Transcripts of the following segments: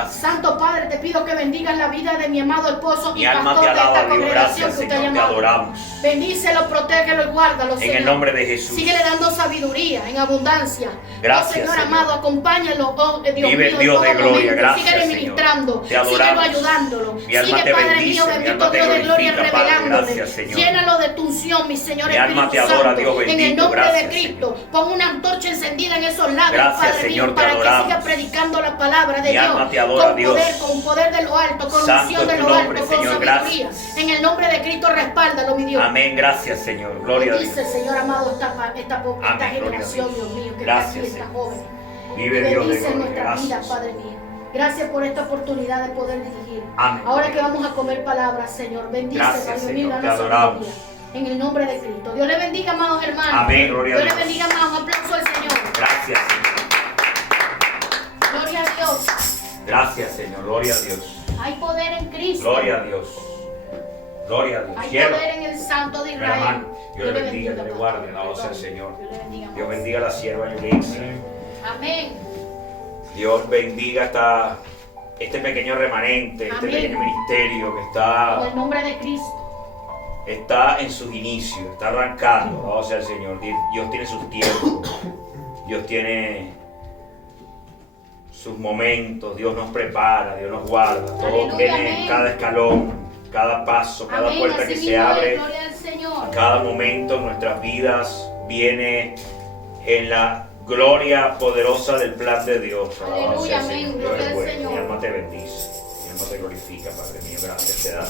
gracias. Santo Padre, te pido que bendigas la vida de mi amado esposo Mi y alma pastor te de alaba, esta Dios. congregación Gracias, que usted ha Señor. Te llamado. adoramos. Bendícelo, protégelo y guárdalo, Señor. En el nombre de Jesús. Síguele dando sabiduría en abundancia. Gracias, Oh, Señor Señor. amado, acompáñalo, oh, Dios Vive el mío, Dios en de todo gloria. momento. Gracias, Síguele Señor. ministrando. Te Síguelo adoramos. ayudándolo. Mi alma Sigue, te Padre bendice, mío, mi bendito alma te Dios de gloria, glorifica, Padre. revelándole. Gracias, Señor. Llénalo de tu unción, mi Señor Mi alma Espíritu te adora, Santo. Dios En el bendito. nombre de Gracias, Cristo, Señor. pon una antorcha encendida en esos labios, Gracias, Padre Señor, mío, te para que adoramos. siga predicando la palabra de Mi Dios. alma te adora, con Dios. poder, con poder de lo alto, con Santo unción de es lo tu nombre, alto, con Señor. sabiduría. Gracias. En el nombre de Cristo, respáldalo, mi Dios. Amén. Gracias, Señor. Gloria a Dios. Bendice, Señor amado, esta Amén, generación, gloria a Dios mío, que Gracias, está aquí, esta Señor. joven. Vive Dios de Bendice gloria. nuestras vidas, Gracias. Padre mío. Gracias por esta oportunidad de poder dirigir. Amén. Ahora que vamos a comer palabras, Señor, bendice, Gracias, Dios Señor, mío, te danos adoramos. sabiduría. En el nombre de Cristo. Dios le bendiga, amados hermanos. Amén, gloria a Dios le Dios. bendiga, amados. Un aplauso al Señor. Gracias, Señor. Gloria a Dios. Gracias, Señor. Gloria a Dios. Hay poder en Cristo. Gloria a Dios. Gloria a Dios. Hay Cielo. poder en el Santo de Mi Israel. hermano, Dios le bendiga, Dios le pastor. guarde, alabado sea el Perdón. Señor. Dios le bendiga, Dios amados. bendiga a la sierva Yulix. Amén. Dios bendiga este pequeño remanente, este Amén. pequeño ministerio que En está el nombre de Cristo. en sus inicios, está arrancando. Alabado sea el Señor. Dios tiene sus tiempos. Dios tiene sus momentos. Dios nos prepara, Dios nos guarda. Todo Aleluya, tiene amén. cada escalón, cada paso, cada Amén. puerta Así que mismo se es, abre. gloria al Señor. Cada momento en nuestras vidas viene en la gloria poderosa del plan de Dios. Alabado Aleluya, sea el amén. Señor. Dios Gloria es al bueno. Señor. Mi alma te bendice. Mi alma te glorifica, Padre mío. Gracias te da.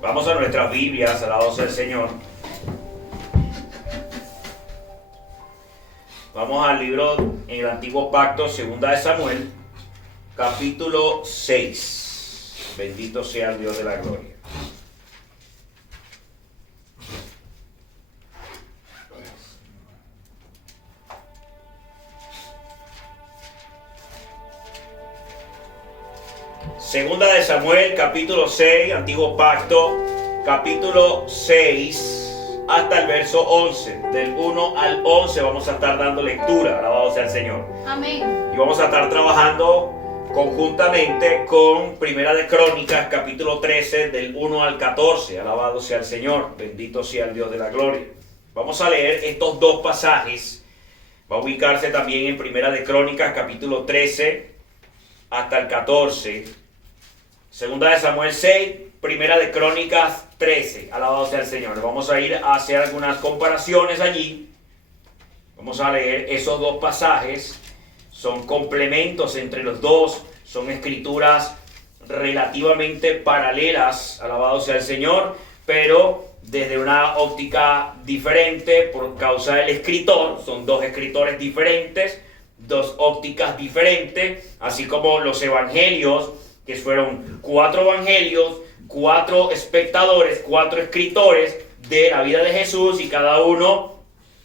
Vamos a nuestras Biblias. Alabado sea el Señor. Vamos al libro en el Antiguo Pacto, Segunda de Samuel, capítulo 6. Bendito sea el Dios de la gloria. Segunda de Samuel, capítulo 6, Antiguo Pacto, capítulo 6, hasta el verso 11. Del 1 al 11 vamos a estar dando lectura, alabado sea el Señor. Amén. Y vamos a estar trabajando conjuntamente con Primera de Crónicas, capítulo 13, del 1 al 14. Alabado sea el Señor, bendito sea el Dios de la gloria. Vamos a leer estos dos pasajes. Va a ubicarse también en Primera de Crónicas, capítulo 13, hasta el 14. Segunda de Samuel 6, Primera de Crónicas 13. Alabado sea el Señor. Vamos a ir a hacer algunas comparaciones allí. Vamos a leer esos dos pasajes. Son complementos entre los dos. Son escrituras relativamente paralelas. Alabado sea el Señor. Pero desde una óptica diferente por causa del escritor. Son dos escritores diferentes. Dos ópticas diferentes. Así como los evangelios, que fueron 4 evangelios, 4 espectadores, 4 escritores de la vida de Jesús, y cada uno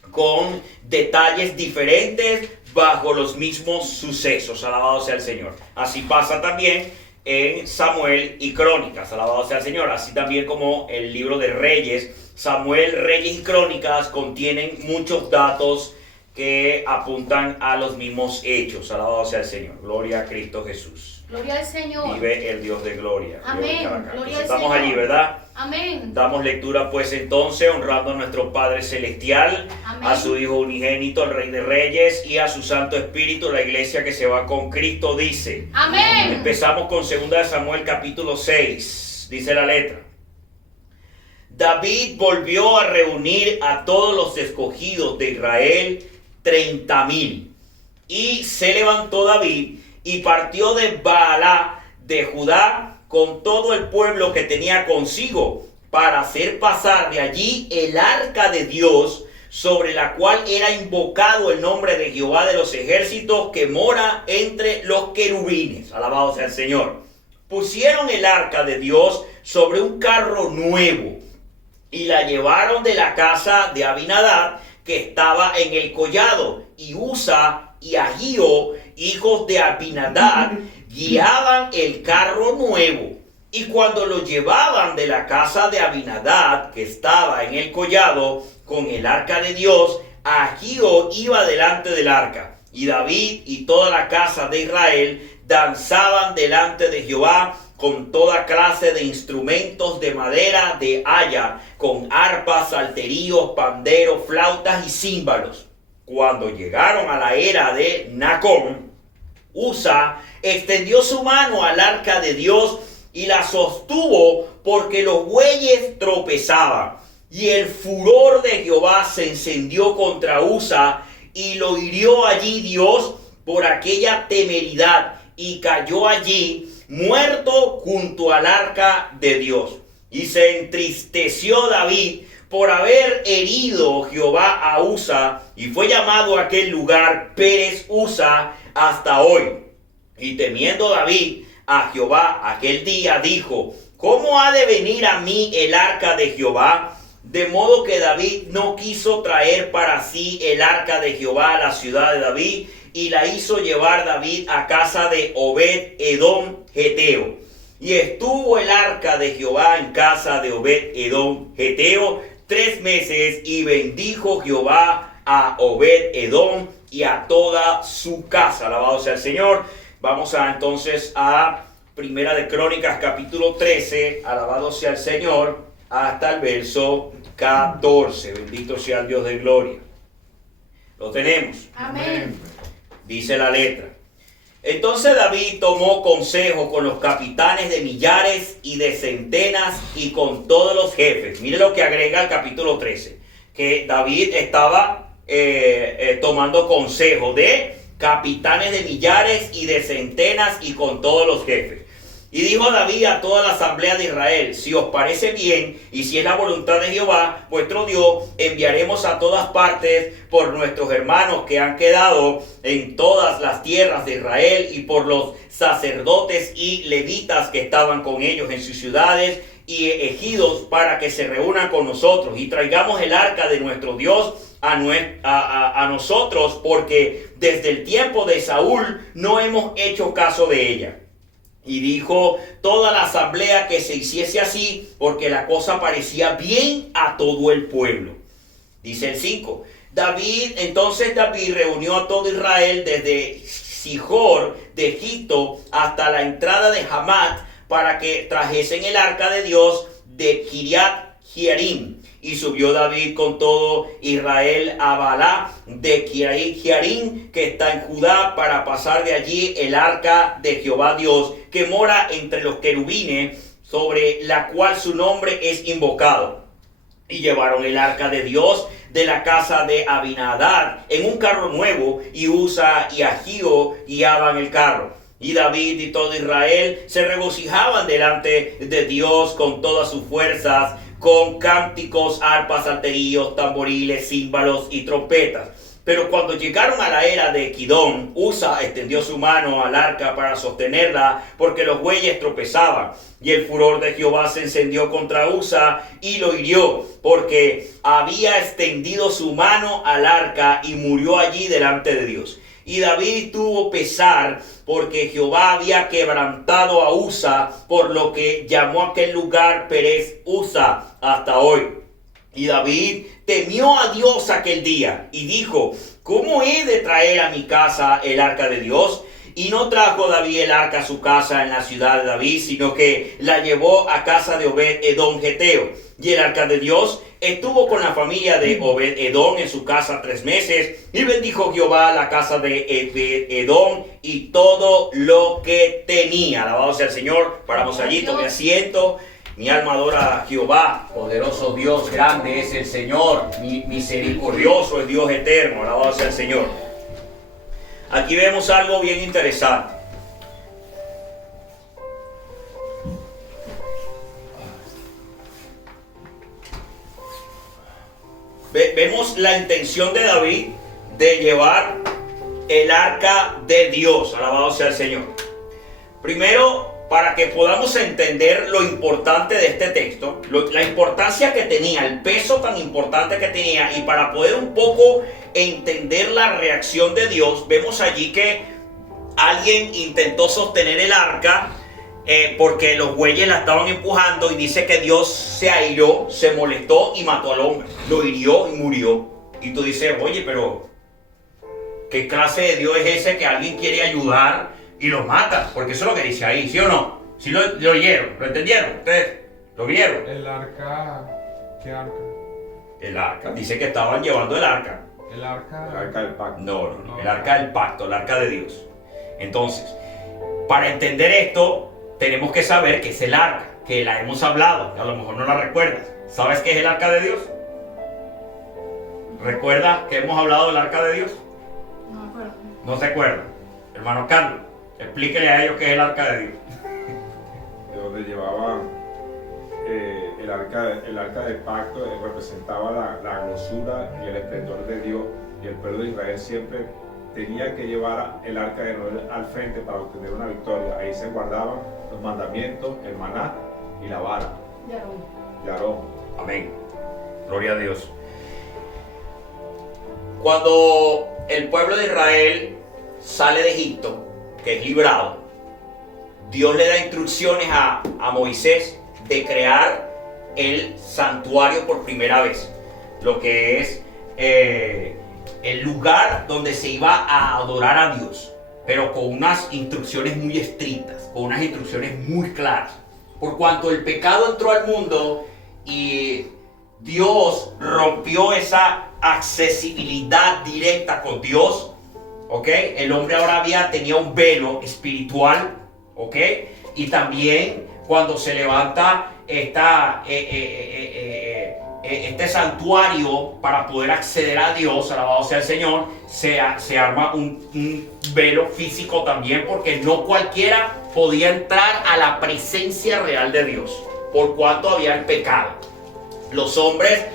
con detalles diferentes bajo los mismos sucesos. Alabado sea el Señor. Así pasa también en Samuel y Crónicas. Alabado sea el Señor. Así también como el libro de Reyes, Samuel, Reyes y Crónicas contienen muchos datos que apuntan a los mismos hechos. Alabado sea el Señor. Gloria a Cristo Jesús. Gloria al Señor. Vive el Dios de gloria. Amén. Dios de cada Gloria al Estamos Señor. allí, ¿verdad? Amén. Damos lectura pues entonces, honrando a nuestro Padre Celestial, Amén. a su Hijo unigénito, el Rey de Reyes, y a su Santo Espíritu. La iglesia que se va con Cristo dice. Amén. Empezamos con 2 de Samuel capítulo 6. Dice la letra. David volvió a reunir a todos los escogidos de Israel, 30,000. Y se levantó David y partió de Baalá de Judá con todo el pueblo que tenía consigo, para hacer pasar de allí el arca de Dios, sobre la cual era invocado el nombre de Jehová de los ejércitos, que mora entre los querubines. Alabado sea el Señor. Pusieron el arca de Dios sobre un carro nuevo y la llevaron de la casa de Abinadab, que estaba en el collado, y Usa y Ahío, hijos de Abinadab, guiaban el carro nuevo. Y cuando lo llevaban de la casa de Abinadab, que estaba en el collado, con el arca de Dios, Ahío iba delante del arca. Y David y toda la casa de Israel danzaban delante de Jehová con toda clase de instrumentos de madera de haya, con arpas, salterios, panderos, flautas y címbalos. Cuando llegaron a la era de Nacón, Usa extendió su mano al arca de Dios y la sostuvo porque los bueyes tropezaban. Y el furor de Jehová se encendió contra Usa y lo hirió allí Dios por aquella temeridad y cayó allí muerto junto al arca de Dios. Y se entristeció David por haber herido Jehová a Usa y fue llamado a aquel lugar Pérez Usa hasta hoy. Y temiendo David a Jehová aquel día dijo: ¿cómo ha de venir a mí el arca de Jehová? De modo que David no quiso traer para sí el arca de Jehová a la ciudad de David, y la hizo llevar David a casa de Obed-Edom Geteo. Y estuvo el arca de Jehová en casa de Obed-Edom Geteo 3 meses, y bendijo Jehová a Obed-Edom y a toda su casa. Alabado sea el Señor. Vamos entonces a Primera de Crónicas capítulo 13. Alabado sea el Señor. Hasta el verso 14. Bendito sea el Dios de gloria. Lo tenemos. Amén. Dice la letra: entonces David tomó consejo con los capitanes de millares y de centenas y con todos los jefes. Mire lo que agrega el capítulo 13, que David estaba tomando consejo de capitanes de millares y de centenas y con todos los jefes. Y dijo David a toda la asamblea de Israel: si os parece bien y si es la voluntad de Jehová vuestro Dios, enviaremos a todas partes por nuestros hermanos que han quedado en todas las tierras de Israel y por los sacerdotes y levitas que estaban con ellos en sus ciudades y ejidos, para que se reúnan con nosotros y traigamos el arca de nuestro Dios a nosotros, porque desde el tiempo de Saúl no hemos hecho caso de ella. Y dijo toda la asamblea que se hiciese así, porque la cosa parecía bien a todo el pueblo. Dice el 5. Entonces David reunió a todo Israel desde Sijor de Egipto hasta la entrada de Hamat, para que trajesen el arca de Dios de Kiriat Jearim. Y subió David con todo Israel a Balá de Kiriat Jearim, que está en Judá, para pasar de allí el arca de Jehová Dios, que mora entre los querubines, sobre la cual su nombre es invocado. Y llevaron el arca de Dios de la casa de Abinadab en un carro nuevo, y Usa y Ahío guiaban el carro. Y David y todo Israel se regocijaban delante de Dios con todas sus fuerzas, con cánticos, arpas, salterios, tamboriles, címbalos y trompetas. Pero cuando llegaron a la era de Kidón, Usa extendió su mano al arca para sostenerla, porque los bueyes tropezaban. Y el furor de Jehová se encendió contra Usa y lo hirió, porque había extendido su mano al arca, y murió allí delante de Dios. Y David tuvo pesar, porque Jehová había quebrantado a Usa, por lo que llamó a aquel lugar Pérez Usa hasta hoy. Y David temió a Dios aquel día y dijo: ¿cómo he de traer a mi casa el arca de Dios? Y no trajo David el arca a su casa en la ciudad de David, sino que la llevó a casa de Obed-Edom Geteo. Y el arca de Dios estuvo con la familia de Obed-Edom en su casa 3 meses. Y bendijo Jehová la casa de Obed-Edom y todo lo que tenía. Alabado sea el Señor. Paramos allí, tome asiento. Mi alma adora a Jehová. Poderoso Dios, grande es el Señor. Misericordioso es Dios eterno. Alabado sea el Señor. Aquí vemos algo bien interesante. Vemos la intención de David de llevar el arca de Dios. Alabado sea el Señor. Primero, para que podamos entender lo importante de este texto, la importancia que tenía, el peso tan importante que tenía, y para poder un poco entender la reacción de Dios, vemos allí que alguien intentó sostener el arca porque los bueyes la estaban empujando, y dice que Dios se airó, se molestó y mató al hombre, lo hirió y murió. Y tú dices: oye, pero ¿Qué clase de Dios es ese que alguien quiere ayudar y lo mata? Porque eso es lo que dice ahí, ¿sí o no? ¿Sí lo oyeron? ¿Lo entendieron? ¿Ustedes lo vieron? El arca. ¿Qué arca? El arca. Dice que estaban llevando el arca. El arca. El arca del pacto. No. El arca del pacto, el arca de Dios. Entonces, para entender esto, tenemos que saber qué es el arca, que la hemos hablado, a lo mejor no la recuerdas. ¿Sabes qué es el arca de Dios? ¿Recuerdas que hemos hablado del arca de Dios? No me acuerdo. No se acuerdan. Hermano Carlos, explíquele a ellos qué es el arca de Dios. De donde llevaba el arca del pacto, representaba la hermosura y el esplendor de Dios, y el pueblo de Israel siempre tenía que llevar el arca de Noé al frente para obtener una victoria. Ahí se guardaban los mandamientos, el maná y la vara de Aarón. Amén. Gloria a Dios. Cuando el pueblo de Israel sale de Egipto, que es librado, Dios le da instrucciones a Moisés de crear el santuario por primera vez, lo que es el lugar donde se iba a adorar a Dios, pero con unas instrucciones muy estrictas, con unas instrucciones muy claras. Por cuanto el pecado entró al mundo y Dios rompió esa accesibilidad directa con Dios, ¿ok? El hombre ahora tenía un velo espiritual, ¿ok? Y también cuando se levanta este santuario para poder acceder a Dios, alabado sea el Señor, se arma un velo físico también, porque no cualquiera podía entrar a la presencia real de Dios, por cuanto había el pecado. Los hombres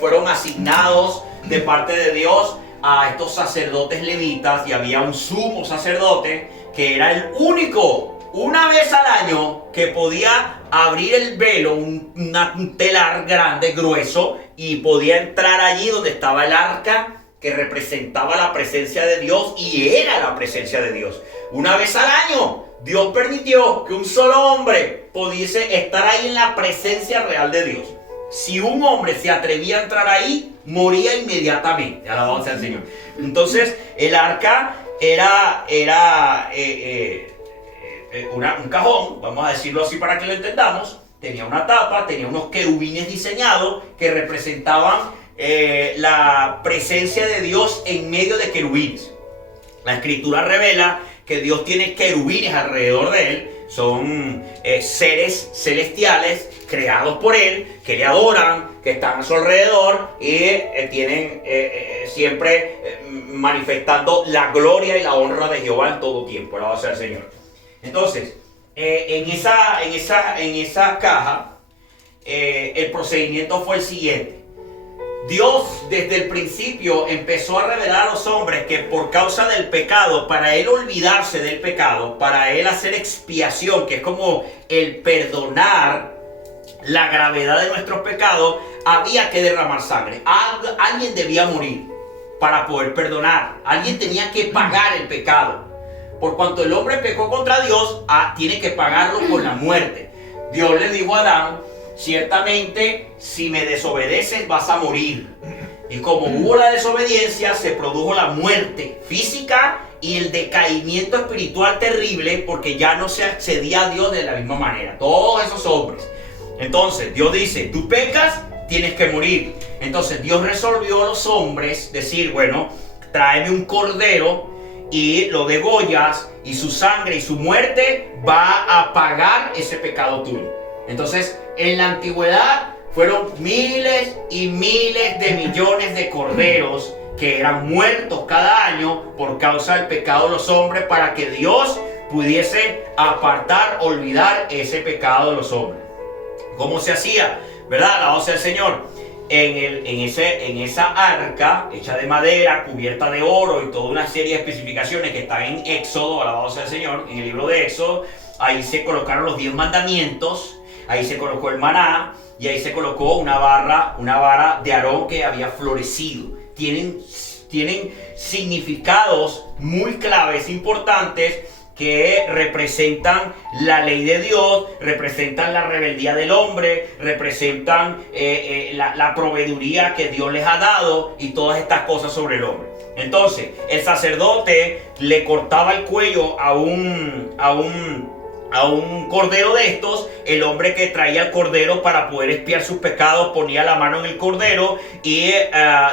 fueron asignados de parte de Dios a estos sacerdotes levitas, y había un sumo sacerdote que era el único, una vez al año, que podía abrir el velo, un telar grande, grueso, y podía entrar allí donde estaba el arca, que representaba la presencia de Dios, y era la presencia de Dios. Una vez al año, Dios permitió que un solo hombre pudiese estar ahí en la presencia real de Dios. Si un hombre se atrevía a entrar ahí, moría inmediatamente. Alabado sea el Señor. Entonces, el arca era un cajón, vamos a decirlo así para que lo entendamos. Tenía una tapa, tenía unos querubines diseñados que representaban la presencia de Dios en medio de querubines. La escritura revela que Dios tiene querubines alrededor de él. Son seres celestiales creados por él, que le adoran, que están a su alrededor y tienen siempre manifestando la gloria y la honra de Jehová en todo tiempo. Alabado sea el Señor. Entonces, en esa caja, el procedimiento fue el siguiente. Dios desde el principio empezó a revelar a los hombres que por causa del pecado, para Él olvidarse del pecado, para Él hacer expiación, que es como el perdonar la gravedad de nuestros pecados, había que derramar sangre. Alguien debía morir para poder perdonar. Alguien tenía que pagar el pecado. Por cuanto el hombre pecó contra Dios, tiene que pagarlo con la muerte. Dios le dijo a Adán: ciertamente, si me desobedeces vas a morir. Y como hubo la desobediencia, se produjo la muerte física y el decaimiento espiritual terrible, porque ya no se accedía a Dios de la misma manera. Todos esos hombres. Entonces Dios dice: tú pecas, tienes que morir. Entonces Dios resolvió a los hombres decir: bueno, tráeme un cordero y lo degollas, y su sangre y su muerte va a pagar ese pecado tuyo. Entonces, en la antigüedad fueron miles y miles de millones de corderos que eran muertos cada año por causa del pecado de los hombres, para que Dios pudiese apartar, olvidar ese pecado de los hombres. ¿Cómo se hacía? ¿Verdad? Alabado sea el Señor. En esa arca hecha de madera, cubierta de oro y toda una serie de especificaciones que están en Éxodo, alabado sea el Señor, en el libro de Éxodo, ahí se colocaron los 10 mandamientos, ahí se colocó el maná y ahí se colocó una vara de Aarón que había florecido. Tienen significados muy claves, importantes, que representan la ley de Dios, representan la rebeldía del hombre, representan la proveeduría que Dios les ha dado y todas estas cosas sobre el hombre. Entonces, el sacerdote le cortaba el cuello a un cordero de estos. El hombre que traía el cordero para poder expiar sus pecados ponía la mano en el cordero y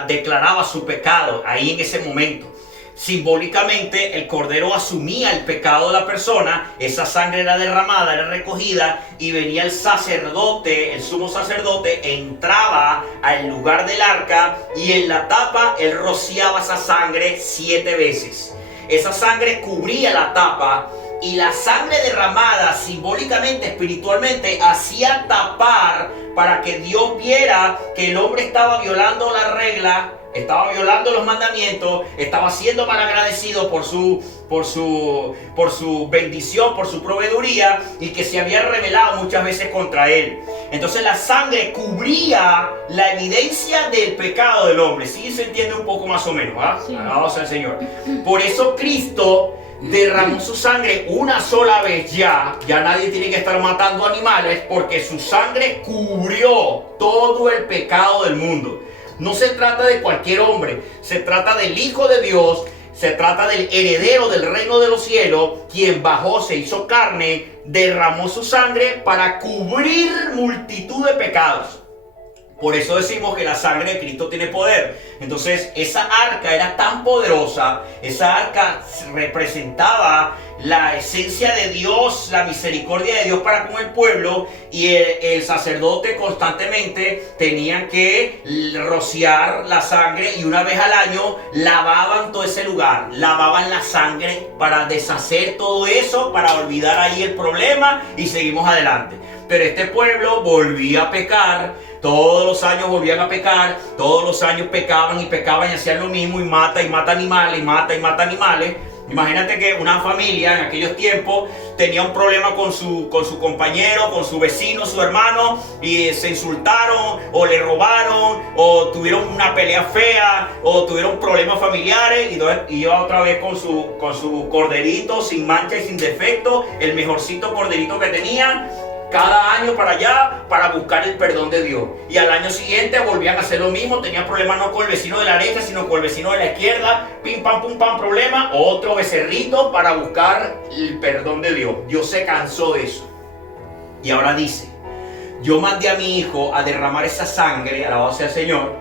declaraba su pecado ahí en ese momento. Simbólicamente el cordero asumía el pecado de la persona, esa sangre era derramada, era recogida y venía el sacerdote, el sumo sacerdote, entraba al lugar del arca y en la tapa él rociaba esa sangre 7 veces. Esa sangre cubría la tapa y la sangre derramada simbólicamente, espiritualmente, hacía tapar para que Dios viera que el hombre estaba violando la regla, estaba violando los mandamientos, estaba siendo malagradecido por su bendición, por su proveeduría, y que se había rebelado muchas veces contra él. Entonces la sangre cubría la evidencia del pecado del hombre. ¿Sí se entiende un poco más o menos? Sí. Alabado sea el Señor. Por eso Cristo derramó su sangre una sola vez ya nadie tiene que estar matando animales, porque su sangre cubrió todo el pecado del mundo. No se trata de cualquier hombre, se trata del Hijo de Dios, se trata del heredero del reino de los cielos, quien bajó, se hizo carne, derramó su sangre para cubrir multitud de pecados. Por eso decimos que la sangre de Cristo tiene poder. Entonces esa arca era tan poderosa, esa arca representaba la esencia de Dios, la misericordia de Dios para con el pueblo, y el sacerdote constantemente tenían que rociar la sangre, y una vez al año lavaban todo ese lugar, lavaban la sangre para deshacer todo eso, para olvidar ahí el problema y seguimos adelante. Pero este pueblo volvía a pecar, todos los años volvían a pecar, todos los años pecaban y hacían lo mismo, y mata animales, mata animales. Imagínate que una familia en aquellos tiempos tenía un problema con su compañero, con su vecino, su hermano, y se insultaron, o le robaron, o tuvieron una pelea fea, o tuvieron problemas familiares, y iba otra vez con su corderito sin mancha y sin defecto, el mejorcito corderito que tenían, cada año para allá para buscar el perdón de Dios. Y al año siguiente volvían a hacer lo mismo. Tenían problemas no con el vecino de la derecha, sino con el vecino de la izquierda. Pim, pam, pum, pam, problema. Otro becerrito para buscar el perdón de Dios. Dios se cansó de eso. Y ahora dice: yo mandé a mi Hijo a derramar esa sangre, alabado sea el Señor,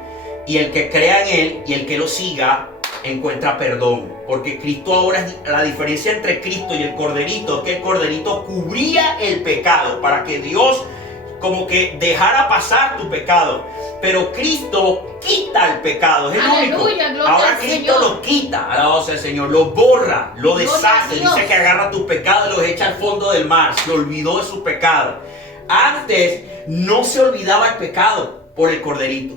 y el que crea en Él y el que lo siga encuentra perdón. Porque Cristo ahora, la diferencia entre Cristo y el corderito es que el corderito cubría el pecado para que Dios como que dejara pasar tu pecado, pero Cristo quita el pecado, es el único. Ahora Cristo lo quita, alabado sea el Señor, lo borra, lo deshace. Dice que agarra tus pecados y los echa al fondo del mar. Se olvidó de su pecado. Antes no se olvidaba el pecado por el corderito.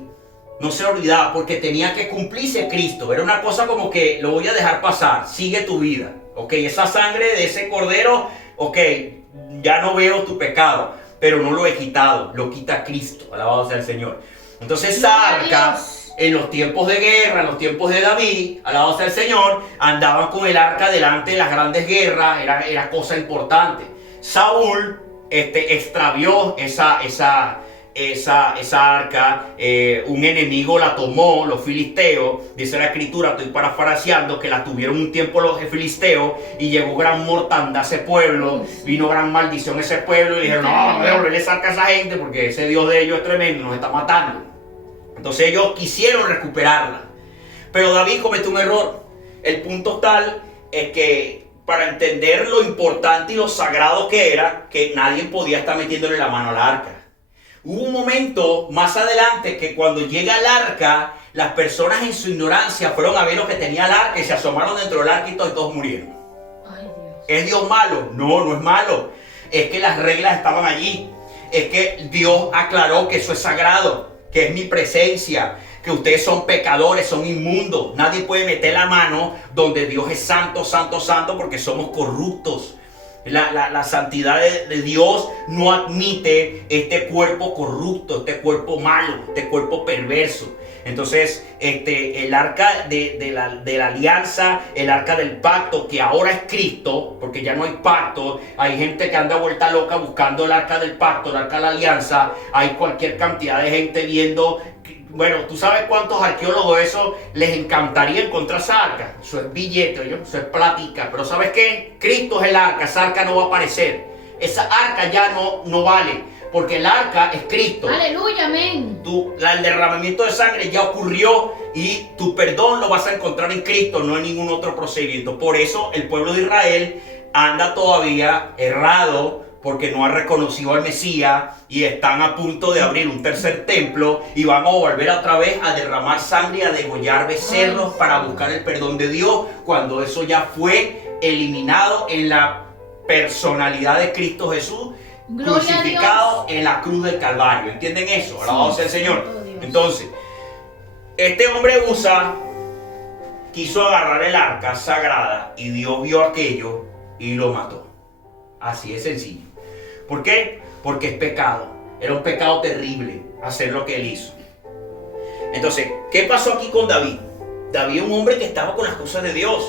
No se olvidaba porque tenía que cumplirse Cristo. Era una cosa como que lo voy a dejar pasar, sigue tu vida. Ok, esa sangre de ese cordero, ok, ya no veo tu pecado, pero no lo he quitado, lo quita Cristo. Alabado sea el Señor. Entonces esa arca, en los tiempos de guerra, en los tiempos de David, alabado sea el Señor, andaban con el arca delante de las grandes guerras, era cosa importante. Saúl extravió esa arca, un enemigo la tomó, los filisteos. Dice la escritura, estoy parafraseando, que la tuvieron un tiempo los filisteos, y llegó gran mortandad a ese pueblo, vino gran maldición a ese pueblo, y dijeron: no devolverle esa arca a esa gente porque ese Dios de ellos es tremendo, nos está matando. Entonces ellos quisieron recuperarla, pero David cometió un error. El punto tal es que, para entender lo importante y lo sagrado que era, que nadie podía estar metiéndole la mano al arca. Hubo un momento más adelante que cuando llega el arca, las personas en su ignorancia fueron a ver lo que tenía el arca y se asomaron dentro del arca y todos murieron. Ay, Dios. ¿Es Dios malo? No, no es malo. Es que las reglas estaban allí. Es que Dios aclaró que eso es sagrado, que es mi presencia, que ustedes son pecadores, son inmundos. Nadie puede meter la mano donde Dios es santo, santo, santo, porque somos corruptos. La santidad de Dios no admite este cuerpo corrupto, este cuerpo malo, este cuerpo perverso. Entonces el arca de la alianza, el arca del pacto, que ahora es Cristo, porque ya no hay pacto. Hay gente que anda vuelta loca buscando el arca del pacto, el arca de la alianza. Hay cualquier cantidad de gente viendo bueno, tú sabes cuántos arqueólogos eso les encantaría encontrar esa arca. Eso es billete, ¿no? Eso es platica. Pero ¿sabes qué? Cristo es el arca, esa arca no va a aparecer. Esa arca ya no vale, porque el arca es Cristo. Aleluya, amén. El derramamiento de sangre ya ocurrió y tu perdón lo vas a encontrar en Cristo, no en ningún otro procedimiento. Por eso el pueblo de Israel anda todavía errado, porque no ha reconocido al Mesías y están a punto de abrir un tercer templo y van a volver otra vez a derramar sangre y a degollar becerros para buscar el perdón de Dios, cuando eso ya fue eliminado en la personalidad de Cristo Jesús, Gloria crucificado en la cruz del Calvario. ¿Entienden eso? Sí, Alabado sea el Señor. santo Dios. Entonces, este hombre Usa quiso agarrar el arca sagrada y Dios vio aquello y lo mató. Así de sencillo. ¿Por qué? Porque es pecado. Era un pecado terrible hacer lo que él hizo. Entonces, ¿qué pasó aquí con David? David es un hombre que estaba con las cosas de Dios.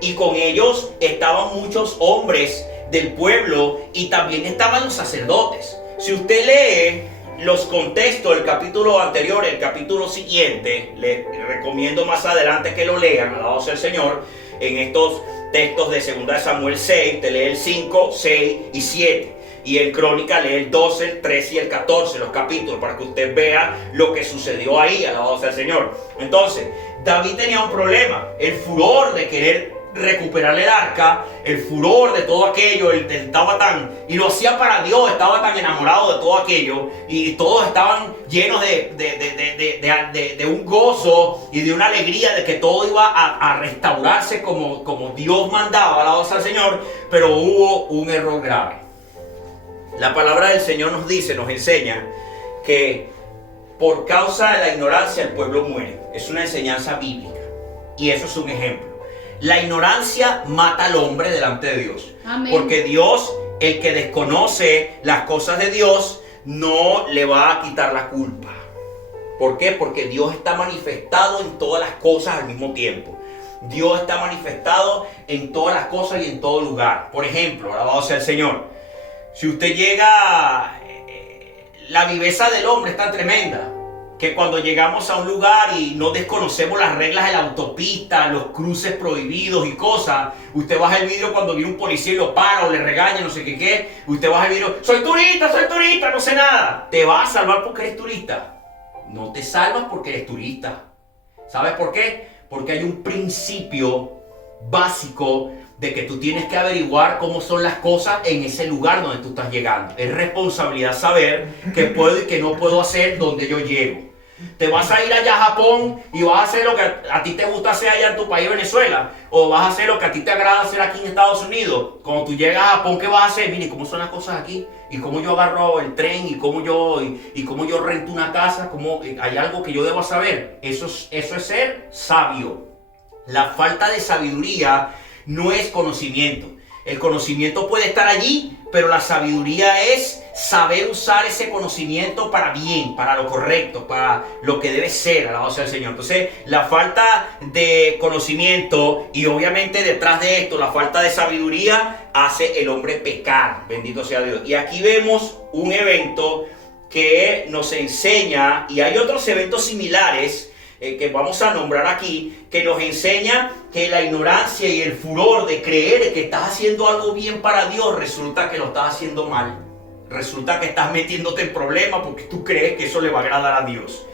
Y con ellos estaban muchos hombres del pueblo y también estaban los sacerdotes. Si usted lee los contextos del capítulo anterior, el capítulo siguiente, les recomiendo más adelante que lo lean, alabado sea el Señor, en estos textos de 2 de Samuel 6, te lee el 5, 6 y 7. Y en Crónica lee el 12, el 13 y el 14, los capítulos, para que usted vea lo que sucedió ahí, alabado sea el Señor. Entonces, David tenía un problema, el furor de querer recuperar el arca, el furor de todo aquello, él estaba tan, y lo hacía para Dios, estaba tan enamorado de todo aquello, y todos estaban llenos de un gozo y de una alegría de que todo iba a restaurarse como Dios mandaba, alabado sea el Señor, pero hubo un error grave. La palabra del Señor nos dice, nos enseña que por causa de la ignorancia el pueblo muere. Es una enseñanza bíblica y eso es un ejemplo. La ignorancia mata al hombre delante de Dios. Amén. Porque Dios, el que desconoce las cosas de Dios, no le va a quitar la culpa. ¿Por qué? Porque Dios está manifestado en todas las cosas al mismo tiempo. Dios está manifestado en todas las cosas y en todo lugar. Por ejemplo, alabado sea el Señor. Si usted llega, la viveza del hombre es tan tremenda que cuando llegamos a un lugar y no desconocemos las reglas de la autopista, los cruces prohibidos y cosas, usted baja el vidrio cuando viene un policía y lo para o le regaña, no sé qué, usted baja el vidrio, soy turista, no sé nada. ¿Te vas a salvar porque eres turista? No te salvas porque eres turista. ¿Sabes por qué? Porque hay un principio básico de que tú tienes que averiguar cómo son las cosas en ese lugar donde tú estás llegando. Es responsabilidad saber qué puedo y qué no puedo hacer donde yo llego. Te vas a ir allá a Japón y vas a hacer lo que a ti te gusta hacer allá en tu país, Venezuela, o vas a hacer lo que a ti te agrada hacer aquí en Estados Unidos. Cuando tú llegas a Japón, ¿qué vas a hacer? Mire, ¿cómo son las cosas aquí? Y cómo yo agarro el tren y cómo yo rento una casa, cómo hay algo que yo debo saber. Eso es ser sabio. La falta de sabiduría no es conocimiento. El conocimiento puede estar allí, pero la sabiduría es saber usar ese conocimiento para bien, para lo correcto, para lo que debe ser, alabado sea el Señor. Entonces, la falta de conocimiento y obviamente detrás de esto, la falta de sabiduría hace el hombre pecar, bendito sea Dios. Y aquí vemos un evento que nos enseña, y hay otros eventos similares que vamos a nombrar aquí, que nos enseña que la ignorancia y el furor de creer que estás haciendo algo bien para Dios, resulta que lo estás haciendo mal. Resulta que estás metiéndote en problemas porque tú crees que eso le va a agradar a Dios.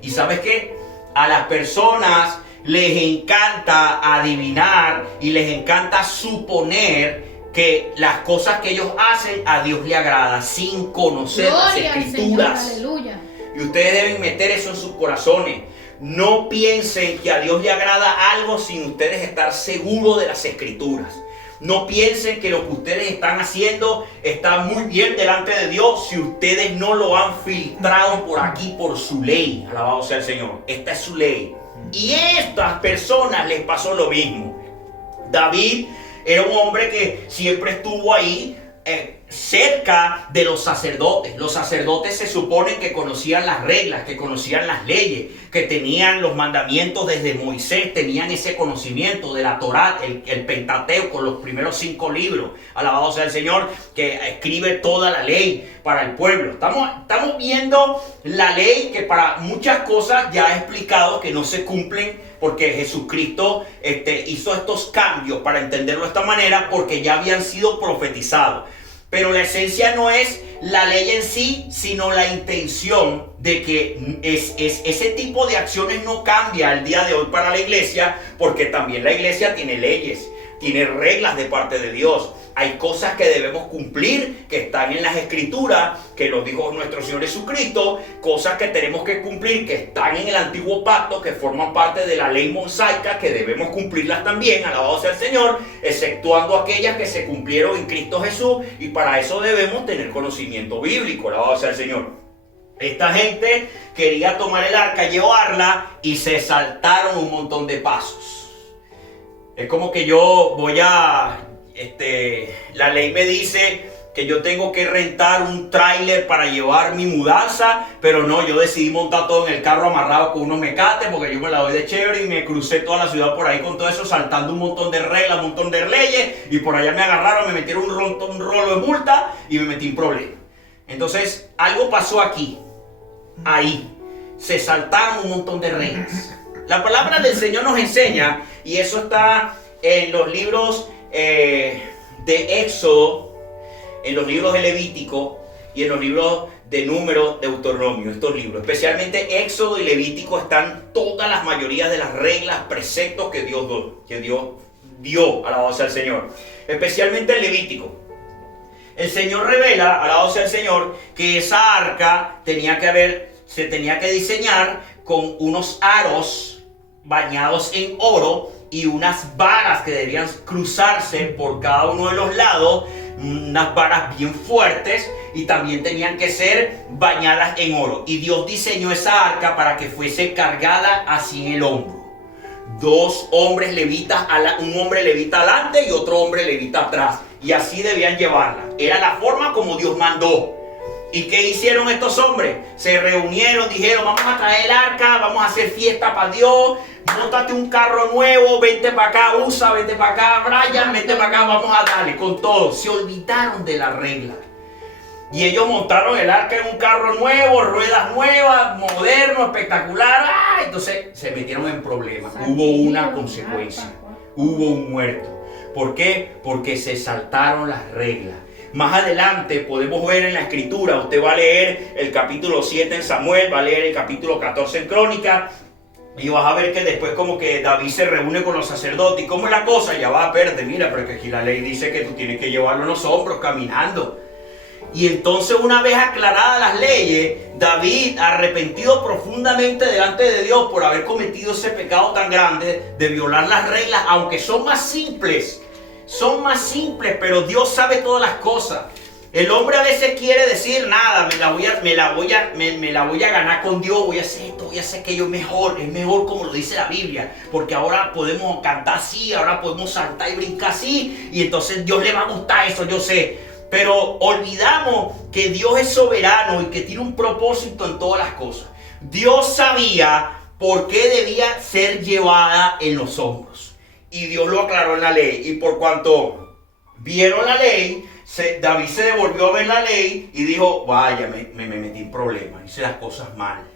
¿Y sabes qué? A las personas les encanta adivinar y les encanta suponer que las cosas que ellos hacen a Dios le agrada sin conocer las Escrituras. Señor, aleluya. Y ustedes deben meter eso en sus corazones. No piensen que a Dios le agrada algo sin ustedes estar seguros de las Escrituras. No piensen que lo que ustedes están haciendo está muy bien delante de Dios si ustedes no lo han filtrado por aquí, por su ley. Alabado sea el Señor. Esta es su ley. Y a estas personas les pasó lo mismo. David era un hombre que siempre estuvo ahí cerca de los sacerdotes. Los sacerdotes se supone que conocían las reglas, que conocían las leyes, que tenían los mandamientos desde Moisés, tenían ese conocimiento de la Torá, el Pentateuco, los primeros 5 libros, alabado sea el Señor, que escribe toda la ley para el pueblo. Estamos viendo la ley que para muchas cosas ya he explicado que no se cumplen, porque Jesucristo hizo estos cambios para entenderlo de esta manera, porque ya habían sido profetizados. Pero la esencia no es la ley en sí, sino la intención de que ese tipo de acciones no cambia al día de hoy para la iglesia, porque también la iglesia tiene leyes, tiene reglas de parte de Dios. Hay cosas que debemos cumplir, que están en las escrituras, que nos dijo nuestro Señor Jesucristo, cosas que tenemos que cumplir, que están en el antiguo pacto, que forman parte de la ley mosaica, que debemos cumplirlas también, alabado sea el Señor, exceptuando aquellas que se cumplieron en Cristo Jesús, y para eso debemos tener conocimiento bíblico, alabado sea el Señor. Esta gente quería tomar el arca, llevarla, y se saltaron un montón de pasos. Es como que yo voy a... la ley me dice que yo tengo que rentar un tráiler para llevar mi mudanza, pero no, yo decidí montar todo en el carro amarrado con unos mecates, porque yo me la doy de chévere y me crucé toda la ciudad por ahí con todo eso, saltando un montón de reglas, un montón de leyes, y por allá me agarraron, me metieron un rolo de multa y me metí en problemas. Entonces, algo pasó aquí, ahí, se saltaron un montón de reglas. La palabra del Señor nos enseña, y eso está en los libros de Éxodo, en los libros de Levítico y en los libros de Números, de Deuteronomio, estos libros, especialmente Éxodo y Levítico, están todas las mayorías de las reglas, preceptos que Dios dio, alabado sea el Señor, especialmente en Levítico. El Señor revela, alabado sea el Señor, que esa arca se tenía que diseñar con unos aros bañados en oro y unas varas que debían cruzarse por cada uno de los lados, unas varas bien fuertes, y también tenían que ser bañadas en oro. Y Dios diseñó esa arca para que fuese cargada así en el hombro. 2 hombres levitas, un hombre levita adelante y otro hombre levita atrás, y así debían llevarla. Era la forma como Dios mandó. ¿Y qué hicieron estos hombres? Se reunieron, dijeron: vamos a traer el arca, vamos a hacer fiesta para Dios, móntate un carro nuevo, vente para acá, vente para acá, Brian, vente para acá, vamos a darle con todo. Se olvidaron de la regla. Y ellos montaron el arca en un carro nuevo, ruedas nuevas, moderno, espectacular. Entonces se metieron en problemas. Hubo una consecuencia, hubo un muerto. ¿Por qué? Porque se saltaron las reglas. Más adelante podemos ver en la escritura, usted va a leer el capítulo 7 en Samuel, va a leer el capítulo 14 en Crónicas, y vas a ver que después como que David se reúne con los sacerdotes. ¿Y cómo es la cosa? Ya va a ver, mira, pero que aquí la ley dice que tú tienes que llevarlo en los hombros caminando. Y entonces, una vez aclaradas las leyes, David, arrepentido profundamente delante de Dios por haber cometido ese pecado tan grande de violar las reglas, aunque son más simples, pero Dios sabe todas las cosas. El hombre a veces quiere decir: nada, me la voy a ganar con Dios, voy a hacer esto, voy a hacer aquello mejor. Es mejor como lo dice la Biblia, porque ahora podemos cantar así, ahora podemos saltar y brincar así, y entonces Dios le va a gustar eso, yo sé. Pero olvidamos que Dios es soberano y que tiene un propósito en todas las cosas. Dios sabía por qué debía ser llevada en los hombros. Y Dios lo aclaró en la ley. Y por cuanto vieron la ley, David se devolvió a ver la ley y dijo: vaya, me metí en problemas, hice las cosas mal.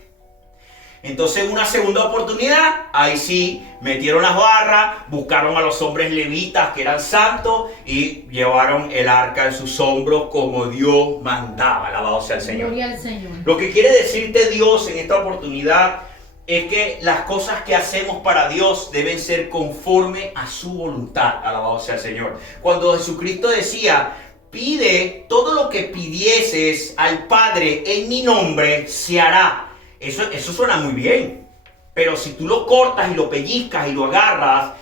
Entonces, una segunda oportunidad, ahí sí, metieron las barras, buscaron a los hombres levitas que eran santos y llevaron el arca en sus hombros como Dios mandaba. Alabado sea el Señor. Gloria al Señor. Lo que quiere decirte Dios en esta oportunidad es que las cosas que hacemos para Dios deben ser conforme a su voluntad. Alabado sea el Señor. Cuando Jesucristo decía: pide todo lo que pidieses al Padre en mi nombre, se hará. Eso suena muy bien. Pero si tú lo cortas y lo pellizcas y lo agarras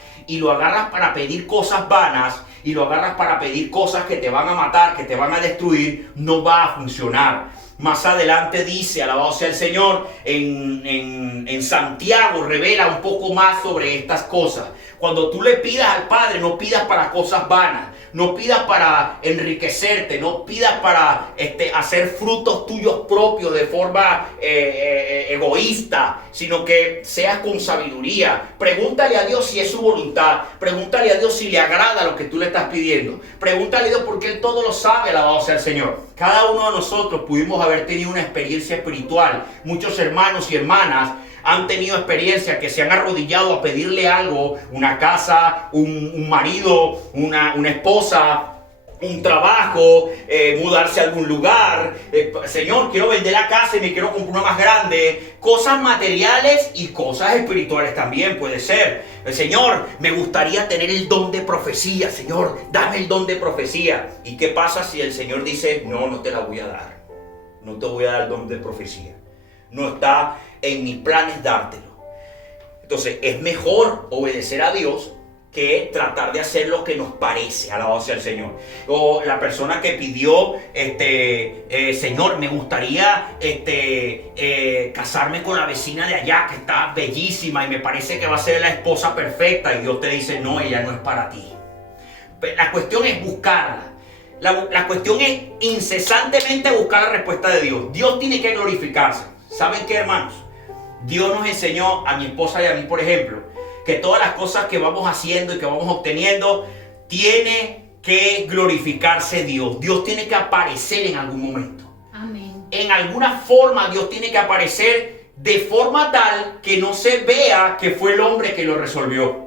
para pedir cosas vanas, y lo agarras para pedir cosas que te van a matar, que te van a destruir, no va a funcionar. Más adelante dice, alabado sea el Señor, en Santiago revela un poco más sobre estas cosas. Cuando tú le pidas al Padre, no pidas para cosas vanas, no pidas para enriquecerte, no pidas para hacer frutos tuyos propios de forma egoísta, sino que seas con sabiduría. Pregúntale a Dios si es su voluntad, pregúntale a Dios si le agrada lo que tú le estás pidiendo, pregúntale a Dios porque Él todo lo sabe, alabado sea el Señor. Cada uno de nosotros pudimos haber tenido una experiencia espiritual. Muchos hermanos y hermanas han tenido experiencias que se han arrodillado a pedirle algo, una casa, un marido, una esposa, un trabajo, mudarse a algún lugar. Señor, quiero vender la casa y me quiero comprar una más grande. Cosas materiales y cosas espirituales también puede ser. Señor, me gustaría tener el don de profecía. Señor, dame el don de profecía. ¿Y qué pasa si el Señor dice, no, no te la voy a dar? No te voy a dar el don de profecía. No está en mis planes dártelo. Entonces es mejor obedecer a Dios que tratar de hacer lo que nos parece, alabado sea el Señor. O la persona que pidió, Señor, me gustaría casarme con la vecina de allá que está bellísima y me parece que va a ser la esposa perfecta, y Dios te dice, no, ella no es para ti. La cuestión es buscarla. La cuestión es incesantemente buscar la respuesta de Dios. Dios tiene que glorificarse. ¿Saben qué, hermanos? Dios nos enseñó, a mi esposa y a mí, por ejemplo, que todas las cosas que vamos haciendo y que vamos obteniendo, tiene que glorificarse Dios. Dios tiene que aparecer en algún momento. Amén. En alguna forma Dios tiene que aparecer de forma tal que no se vea que fue el hombre que lo resolvió.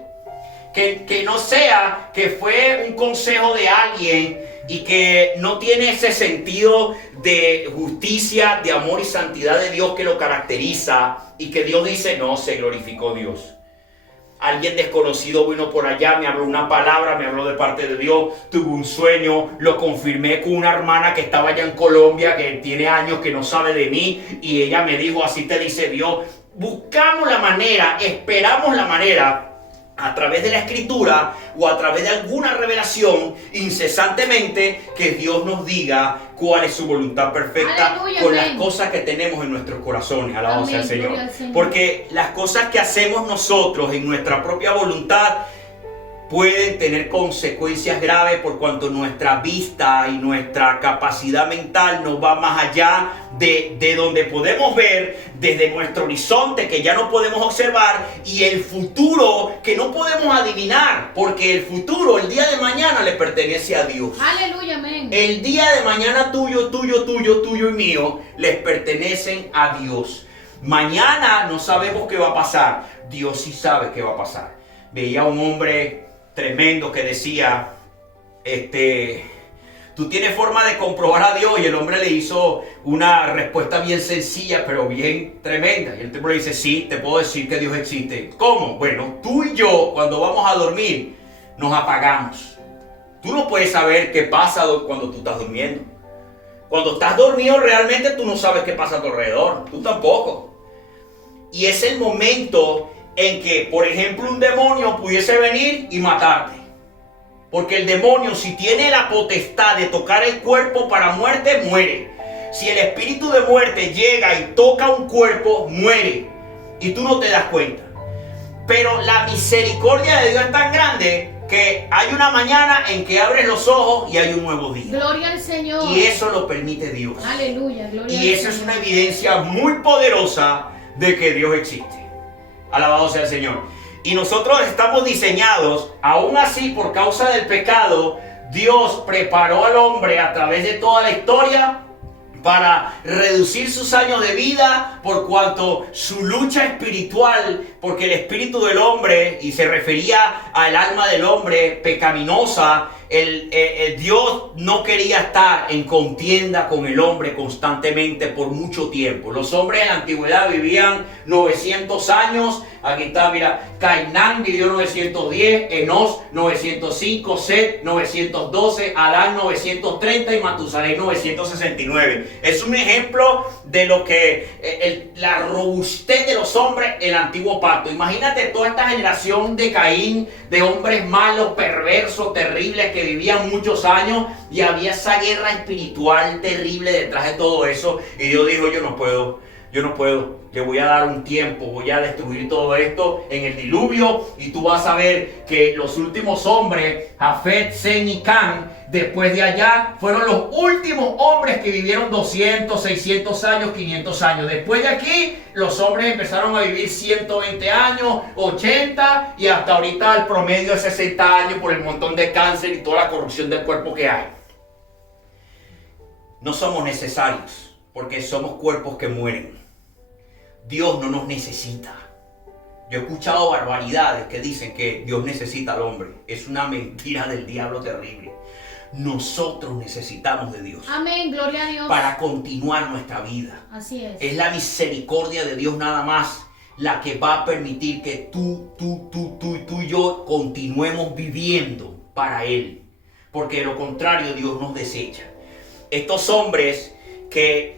Que no sea que fue un consejo de alguien y que no tiene ese sentido de justicia, de amor y santidad de Dios que lo caracteriza, y que Dios dice, no, se glorificó Dios. Alguien desconocido vino por allá, me habló una palabra, me habló de parte de Dios, tuve un sueño, lo confirmé con una hermana que estaba allá en Colombia, que tiene años que no sabe de mí, y ella me dijo, así te dice Dios. Buscamos la manera, esperamos la manera, a través de la escritura o a través de alguna revelación, incesantemente, que Dios nos diga cuál es su voluntad perfecta. Aleluya, con amén. las cosas que tenemos en nuestros corazones, alabado sea el Amén, Señor. gloria al Señor. Porque las cosas que hacemos nosotros en nuestra propia voluntad pueden tener consecuencias graves, por cuanto nuestra vista y nuestra capacidad mental no va más allá de donde podemos ver, desde nuestro horizonte que ya no podemos observar, y el futuro que no podemos adivinar, porque el futuro, el día de mañana, le pertenece a Dios. Aleluya, amén. El día de mañana tuyo y mío les pertenecen a Dios. Mañana no sabemos qué va a pasar. Dios sí sabe qué va a pasar. Veía a un hombre tremendo que decía, tú tienes forma de comprobar a Dios, y el hombre le hizo una respuesta bien sencilla pero bien tremenda, y el hombre le dice, sí, te puedo decir que Dios existe. ¿Cómo? Bueno, tú y yo cuando vamos a dormir nos apagamos. Tú no puedes saber qué pasa cuando tú estás durmiendo. Cuando estás dormido realmente tú no sabes qué pasa a tu alrededor, tú tampoco. Y es el momento en que, por ejemplo, un demonio pudiese venir y matarte. Porque el demonio, si tiene la potestad de tocar el cuerpo para muerte, muere. Si el espíritu de muerte llega y toca un cuerpo, muere. Y tú no te das cuenta. Pero la misericordia de Dios es tan grande que hay una mañana en que abres los ojos y hay un nuevo día. Gloria al Señor. Y eso lo permite Dios. Aleluya, gloria al Y eso es Señor. una evidencia muy poderosa de que Dios existe. Alabado sea el Señor. Y nosotros estamos diseñados, aún así por causa del pecado, Dios preparó al hombre a través de toda la historia para reducir sus años de vida, por cuanto su lucha espiritual, porque el espíritu del hombre, y se refería al alma del hombre pecaminosa, Dios no quería estar en contienda con el hombre constantemente por mucho tiempo. Los hombres en la antigüedad vivían 900 años. Aquí está, mira, Cainán vivió 910, Enos 905, Set 912, Adán 930 y Matusalén 969. Es un ejemplo de lo que la robustez de los hombres en el antiguo pacto. Imagínate toda esta generación de Caín, de hombres malos, perversos, terribles, que vivían muchos años, y había esa guerra espiritual terrible detrás de todo eso. Y Dios dijo, yo no puedo yo no puedo, le voy a dar un tiempo, voy a destruir todo esto en el diluvio y tú vas a ver que los últimos hombres, Jafet, Sem y Cam, después de allá, fueron los últimos hombres que vivieron 200, 600 años, 500 años. Después de aquí, los hombres empezaron a vivir 120 años, 80 y hasta ahorita el promedio de 60 años por el montón de cáncer y toda la corrupción del cuerpo que hay. No somos necesarios porque somos cuerpos que mueren. Dios no nos necesita. Yo he escuchado barbaridades que dicen que Dios necesita al hombre. Es una mentira del diablo terrible. Nosotros necesitamos de Dios. Amén, gloria a Dios. Para continuar nuestra vida. Así es. Es la misericordia de Dios nada más la que va a permitir que tú y yo continuemos viviendo para Él. Porque de lo contrario Dios nos desecha. Estos hombres que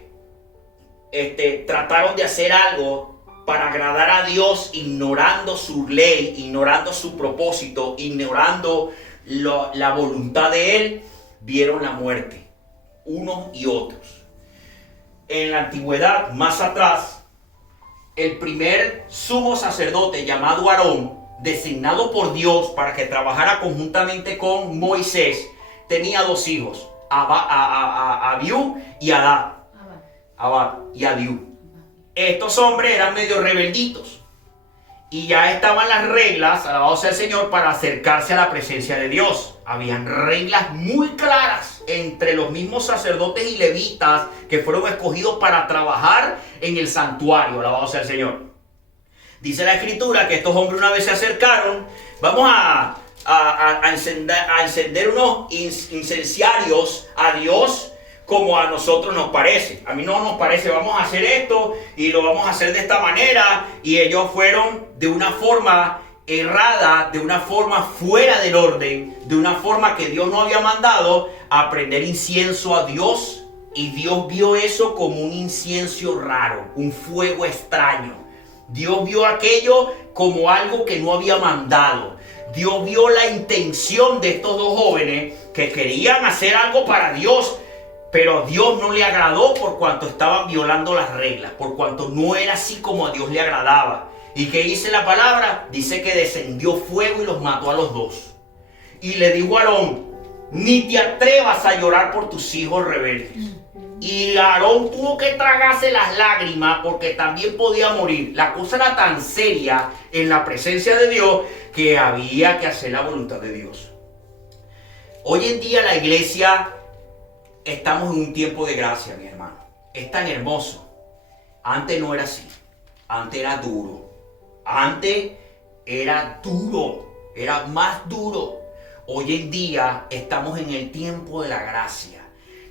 trataron de hacer algo para agradar a Dios, ignorando su ley, ignorando su propósito, ignorando la voluntad de Él, vieron la muerte, unos y otros. En la antigüedad, más atrás, el primer sumo sacerdote llamado Aarón, designado por Dios para que trabajara conjuntamente con Moisés, tenía dos hijos, Abiú y Adad. Abad y Abiú. Estos hombres eran medio rebelditos y ya estaban las reglas, alabado sea el Señor, para acercarse a la presencia de Dios. Habían reglas muy claras entre los mismos sacerdotes y levitas que fueron escogidos para trabajar en el santuario, alabado sea el Señor. Dice la Escritura que estos hombres una vez se acercaron. Vamos a encender unos incenciarios a Dios como a nosotros nos parece. A mí no nos parece, vamos a hacer esto y lo vamos a hacer de esta manera. Y ellos fueron de una forma errada, de una forma fuera del orden, de una forma que Dios no había mandado, a prender incienso a Dios. Y Dios vio eso como un incienso raro, un fuego extraño. Dios vio aquello como algo que no había mandado. Dios vio la intención de estos dos jóvenes que querían hacer algo para Dios, pero a Dios no le agradó por cuanto estaban violando las reglas, por cuanto no era así como a Dios le agradaba. ¿Y qué dice la palabra? Dice que descendió fuego y los mató a los dos. Y le dijo a Aarón, ni te atrevas a llorar por tus hijos rebeldes. Y Aarón tuvo que tragarse las lágrimas porque también podía morir. La cosa era tan seria en la presencia de Dios que había que hacer la voluntad de Dios. Hoy en día la iglesia estamos en un tiempo de gracia, mi hermano. Es tan hermoso. Antes no era así. Antes era duro. Antes era duro. Era más duro. Hoy en día estamos en el tiempo de la gracia.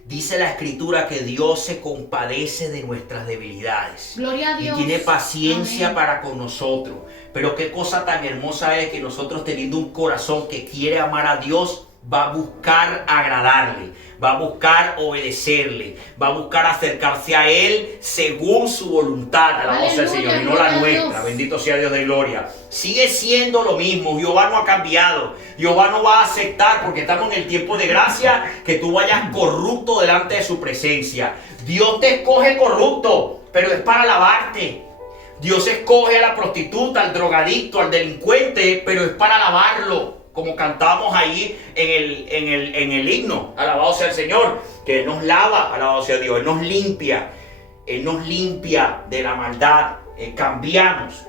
Dice la Escritura que Dios se compadece de nuestras debilidades. Gloria a Dios. Y tiene paciencia Amén. para con nosotros. Pero qué cosa tan hermosa es que nosotros, teniendo un corazón que quiere amar a Dios, va a buscar agradarle, va a buscar obedecerle, va a buscar acercarse a Él según su voluntad, alabado sea el Señor, y no la nuestra. Bendito sea Dios de gloria. Sigue siendo lo mismo. Jehová no ha cambiado. Jehová no va a aceptar, porque estamos en el tiempo de gracia, que tú vayas corrupto delante de su presencia. Dios te escoge corrupto, pero es para alabarte. Dios escoge a la prostituta, al drogadicto, al delincuente, pero es para alabarlo. Como cantamos ahí en el himno, alabado sea el Señor, que Él nos lava, alabado sea Dios, Él nos limpia de la maldad, cambiamos.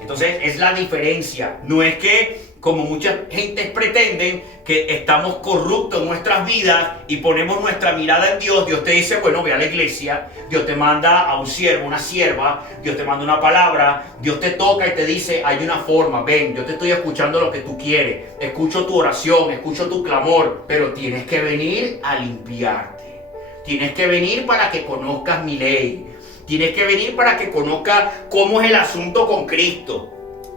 Entonces es la diferencia. No es que, como muchas gentes pretenden, que estamos corruptos en nuestras vidas y ponemos nuestra mirada en Dios. Dios te dice, bueno, ve a la iglesia. Dios te manda a un siervo, una sierva. Dios te manda una palabra. Dios te toca y te dice, hay una forma. Ven, yo te estoy escuchando lo que tú quieres. Escucho tu oración, escucho tu clamor. Pero tienes que venir a limpiarte. Tienes que venir para que conozcas mi ley. Tienes que venir para que conozcas cómo es el asunto con Cristo.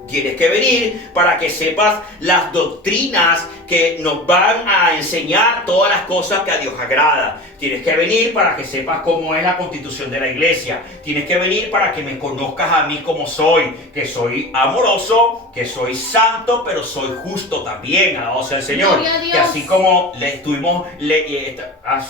Tienes que venir para que sepas las doctrinas que nos van a enseñar todas las cosas que a Dios agrada. Tienes que venir para que sepas cómo es la constitución de la iglesia. Tienes que venir para que me conozcas a mí como soy. Que soy amoroso, que soy santo, pero soy justo también. Alabado sea el Señor. Gloria a Dios. Que así como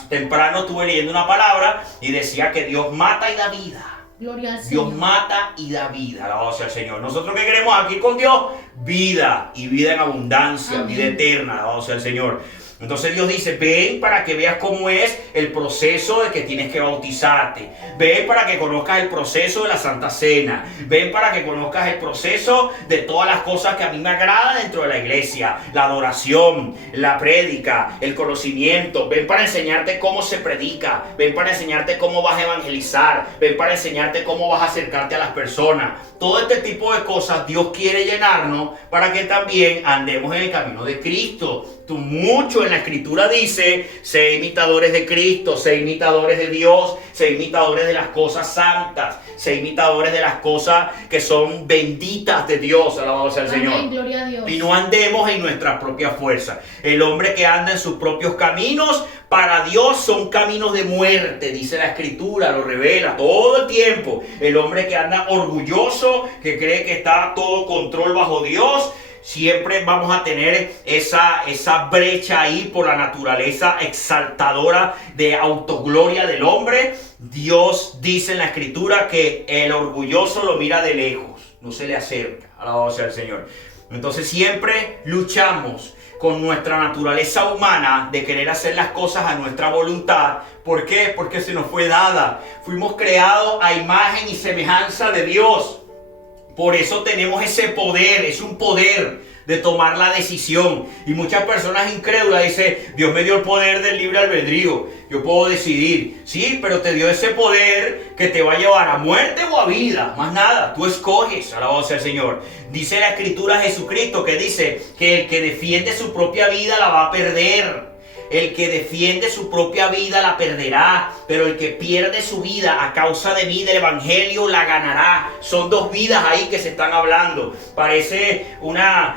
temprano estuve leyendo una palabra y decía que Dios mata y da vida. Gloria al Dios Señor. mata y da vida, alabado sea el Señor. Nosotros ¿qué queremos aquí con Dios? Vida, y vida en abundancia, Amén. vida eterna, alabado sea el Señor. Entonces Dios dice, ven para que veas cómo es el proceso de que tienes que bautizarte. Ven para que conozcas el proceso de la Santa Cena. Ven para que conozcas el proceso de todas las cosas que a mí me agrada dentro de la iglesia. La adoración, la prédica, el conocimiento. Ven para enseñarte cómo se predica. Ven para enseñarte cómo vas a evangelizar. Ven para enseñarte cómo vas a acercarte a las personas. Todo este tipo de cosas Dios quiere llenarnos para que también andemos en el camino de Cristo. Mucho en la Escritura dice, sé imitadores de Cristo, sé imitadores de Dios, sé imitadores de las cosas santas, sé imitadores de las cosas que son benditas de Dios, alabado sea el Señor. Amén, gloria a Dios. Y no andemos en nuestra propia fuerza. El hombre que anda en sus propios caminos, para Dios son caminos de muerte, dice la Escritura, lo revela todo el tiempo. El hombre que anda orgulloso, que cree que está todo control bajo Dios, siempre vamos a tener esa brecha ahí por la naturaleza exaltadora de autogloria del hombre. Dios dice en la Escritura que el orgulloso lo mira de lejos, no se le acerca. Alabado sea el Señor. Entonces siempre luchamos con nuestra naturaleza humana de querer hacer las cosas a nuestra voluntad. ¿Por qué? Porque se nos fue dada. Fuimos creados a imagen y semejanza de Dios. Por eso tenemos ese poder, es un poder de tomar la decisión. Y muchas personas incrédulas dicen, Dios me dio el poder del libre albedrío, yo puedo decidir. Sí, pero te dio ese poder que te va a llevar a muerte o a vida, más nada, tú escoges, alabado sea el Señor. Dice la Escritura Jesucristo que dice que el que defiende su propia vida la va a perder. El que defiende su propia vida la perderá, pero el que pierde su vida a causa de mí, del evangelio, la ganará. Son dos vidas ahí que se están hablando. Parece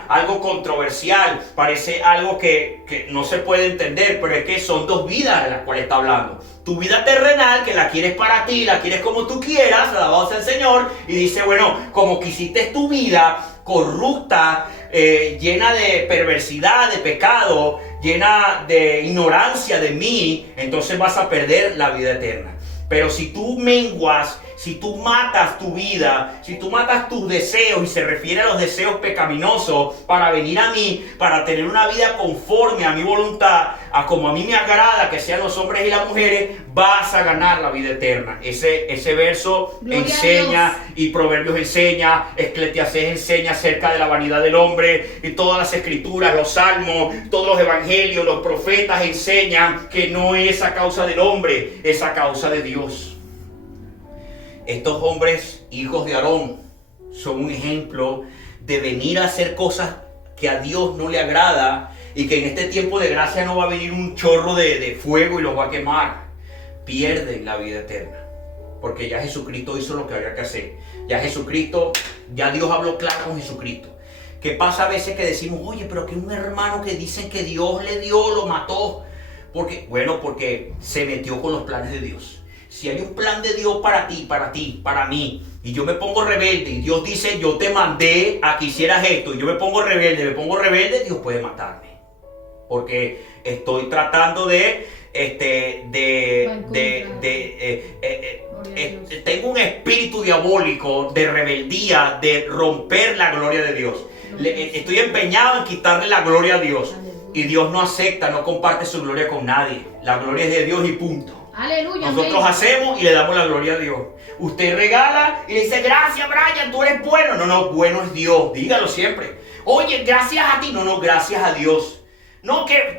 algo controversial, parece algo que no se puede entender, pero es que son dos vidas de las cuales está hablando. Tu vida terrenal, que la quieres para ti, la quieres como tú quieras, alabado sea el Señor, y dice, bueno, como quisiste tu vida corrupta, llena de perversidad, de pecado, llena de ignorancia de mí, entonces vas a perder la vida eterna. Pero si tú menguas, si tú matas tu vida, si tú matas tus deseos, y se refiere a los deseos pecaminosos, para venir a mí, para tener una vida conforme a mi voluntad, a como a mí me agrada que sean los hombres y las mujeres, vas a ganar la vida eterna. Ese verso Gloria enseña, y Proverbios enseña, Eclesiastés enseña acerca de la vanidad del hombre, y todas las escrituras, los salmos, todos los evangelios, los profetas enseñan que no es a causa del hombre, es a causa de Dios. Estos hombres, hijos de Aarón, son un ejemplo de venir a hacer cosas que a Dios no le agrada, y que en este tiempo de gracia no va a venir un chorro de fuego y los va a quemar. Pierden la vida eterna, porque ya Jesucristo hizo lo que había que hacer. Ya Dios habló claro con Jesucristo. ¿Qué pasa a veces que decimos, oye, pero que un hermano que dicen que Dios le dio, lo mató? Porque se metió con los planes de Dios. Si hay un plan de Dios para ti, para mí, y yo me pongo rebelde, y Dios dice, yo te mandé a que hicieras esto, y yo me pongo rebelde, Dios puede matarme. Porque estoy tratando tengo un espíritu diabólico de rebeldía, de romper la gloria de Dios. Estoy empeñado en quitarle la gloria a Dios. Y Dios no acepta, no comparte su gloria con nadie. La gloria es de Dios y punto. Aleluya. Nosotros hacemos y le damos la gloria a Dios. Usted regala y le dice, gracias Brian, tú eres bueno. No, bueno es Dios, dígalo siempre. Oye, gracias a ti. No, gracias a Dios. No que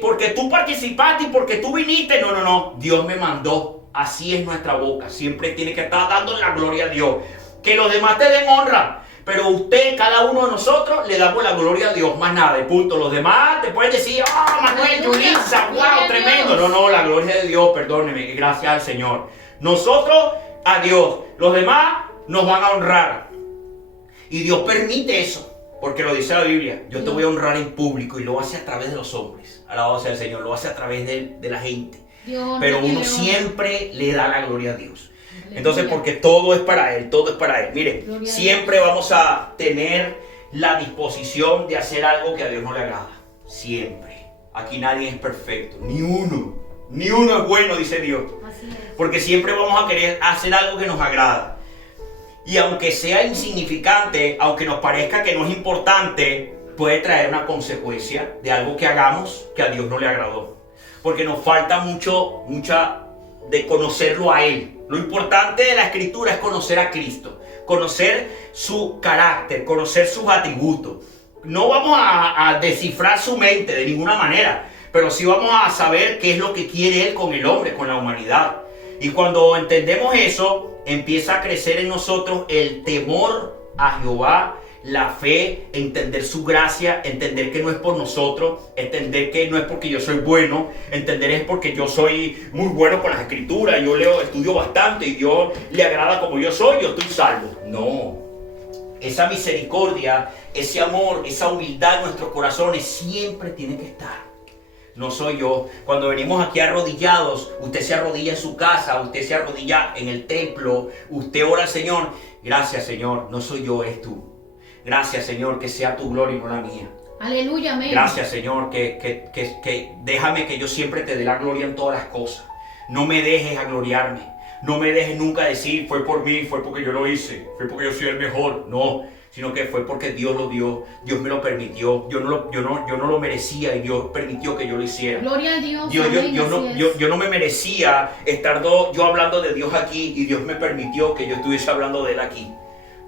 porque tú participaste y porque tú viniste. No, Dios me mandó. Así es nuestra boca, siempre tiene que estar dando la gloria a Dios. Que los demás te den honra, pero usted, cada uno de nosotros, le damos la gloria a Dios, más nada, y punto. Los demás te pueden decir, Manuel, Yulisa, wow, tremendo. No, la gloria de Dios, perdóneme, gracias al Señor. Nosotros a Dios, los demás nos van a honrar. Y Dios permite eso, porque lo dice la Biblia. Yo te voy a honrar en público, y lo hace a través de los hombres. Alabado sea el Señor, lo hace a través de la gente. Pero uno siempre le da la gloria a Dios. Entonces, porque todo es para Él, todo es para Él. Mire, siempre vamos a tener la disposición de hacer algo que a Dios no le agrada. Siempre. Aquí nadie es perfecto, ni uno. Ni uno es bueno, dice Dios. Así es. Porque siempre vamos a querer hacer algo que nos agrada. Y aunque sea insignificante, aunque nos parezca que no es importante, puede traer una consecuencia de algo que hagamos que a Dios no le agradó. Porque nos falta mucha de conocerlo a Él. Lo importante de la Escritura es conocer a Cristo, conocer su carácter, conocer sus atributos. No vamos a descifrar su mente de ninguna manera, pero sí vamos a saber qué es lo que quiere Él con el hombre, con la humanidad. Y cuando entendemos eso, empieza a crecer en nosotros el temor a Jehová, la fe, entender su gracia, entender que no es por nosotros, entender que no es porque yo soy bueno, entender es porque yo soy muy bueno con las escrituras, yo estudio bastante y Dios le agrada como yo soy, yo estoy salvo. No, esa misericordia, ese amor, esa humildad en nuestros corazones siempre tiene que estar. No soy yo. Cuando venimos aquí arrodillados, usted se arrodilla en su casa, usted se arrodilla en el templo, usted ora al Señor. Gracias, Señor, no soy yo, es tú. Gracias, Señor, que sea tu gloria y no la mía. Aleluya, amén. Gracias, Señor, que déjame que yo siempre te dé la gloria en todas las cosas. No me dejes a gloriarme. No me dejes nunca decir, fue por mí, fue porque yo lo hice, fue porque yo soy el mejor. No, sino que fue porque Dios lo dio, Dios me lo permitió. Yo no lo merecía y Dios permitió que yo lo hiciera. Gloria a Dios. Yo no me merecía estar yo hablando de Dios aquí y Dios me permitió que yo estuviese hablando de Él aquí.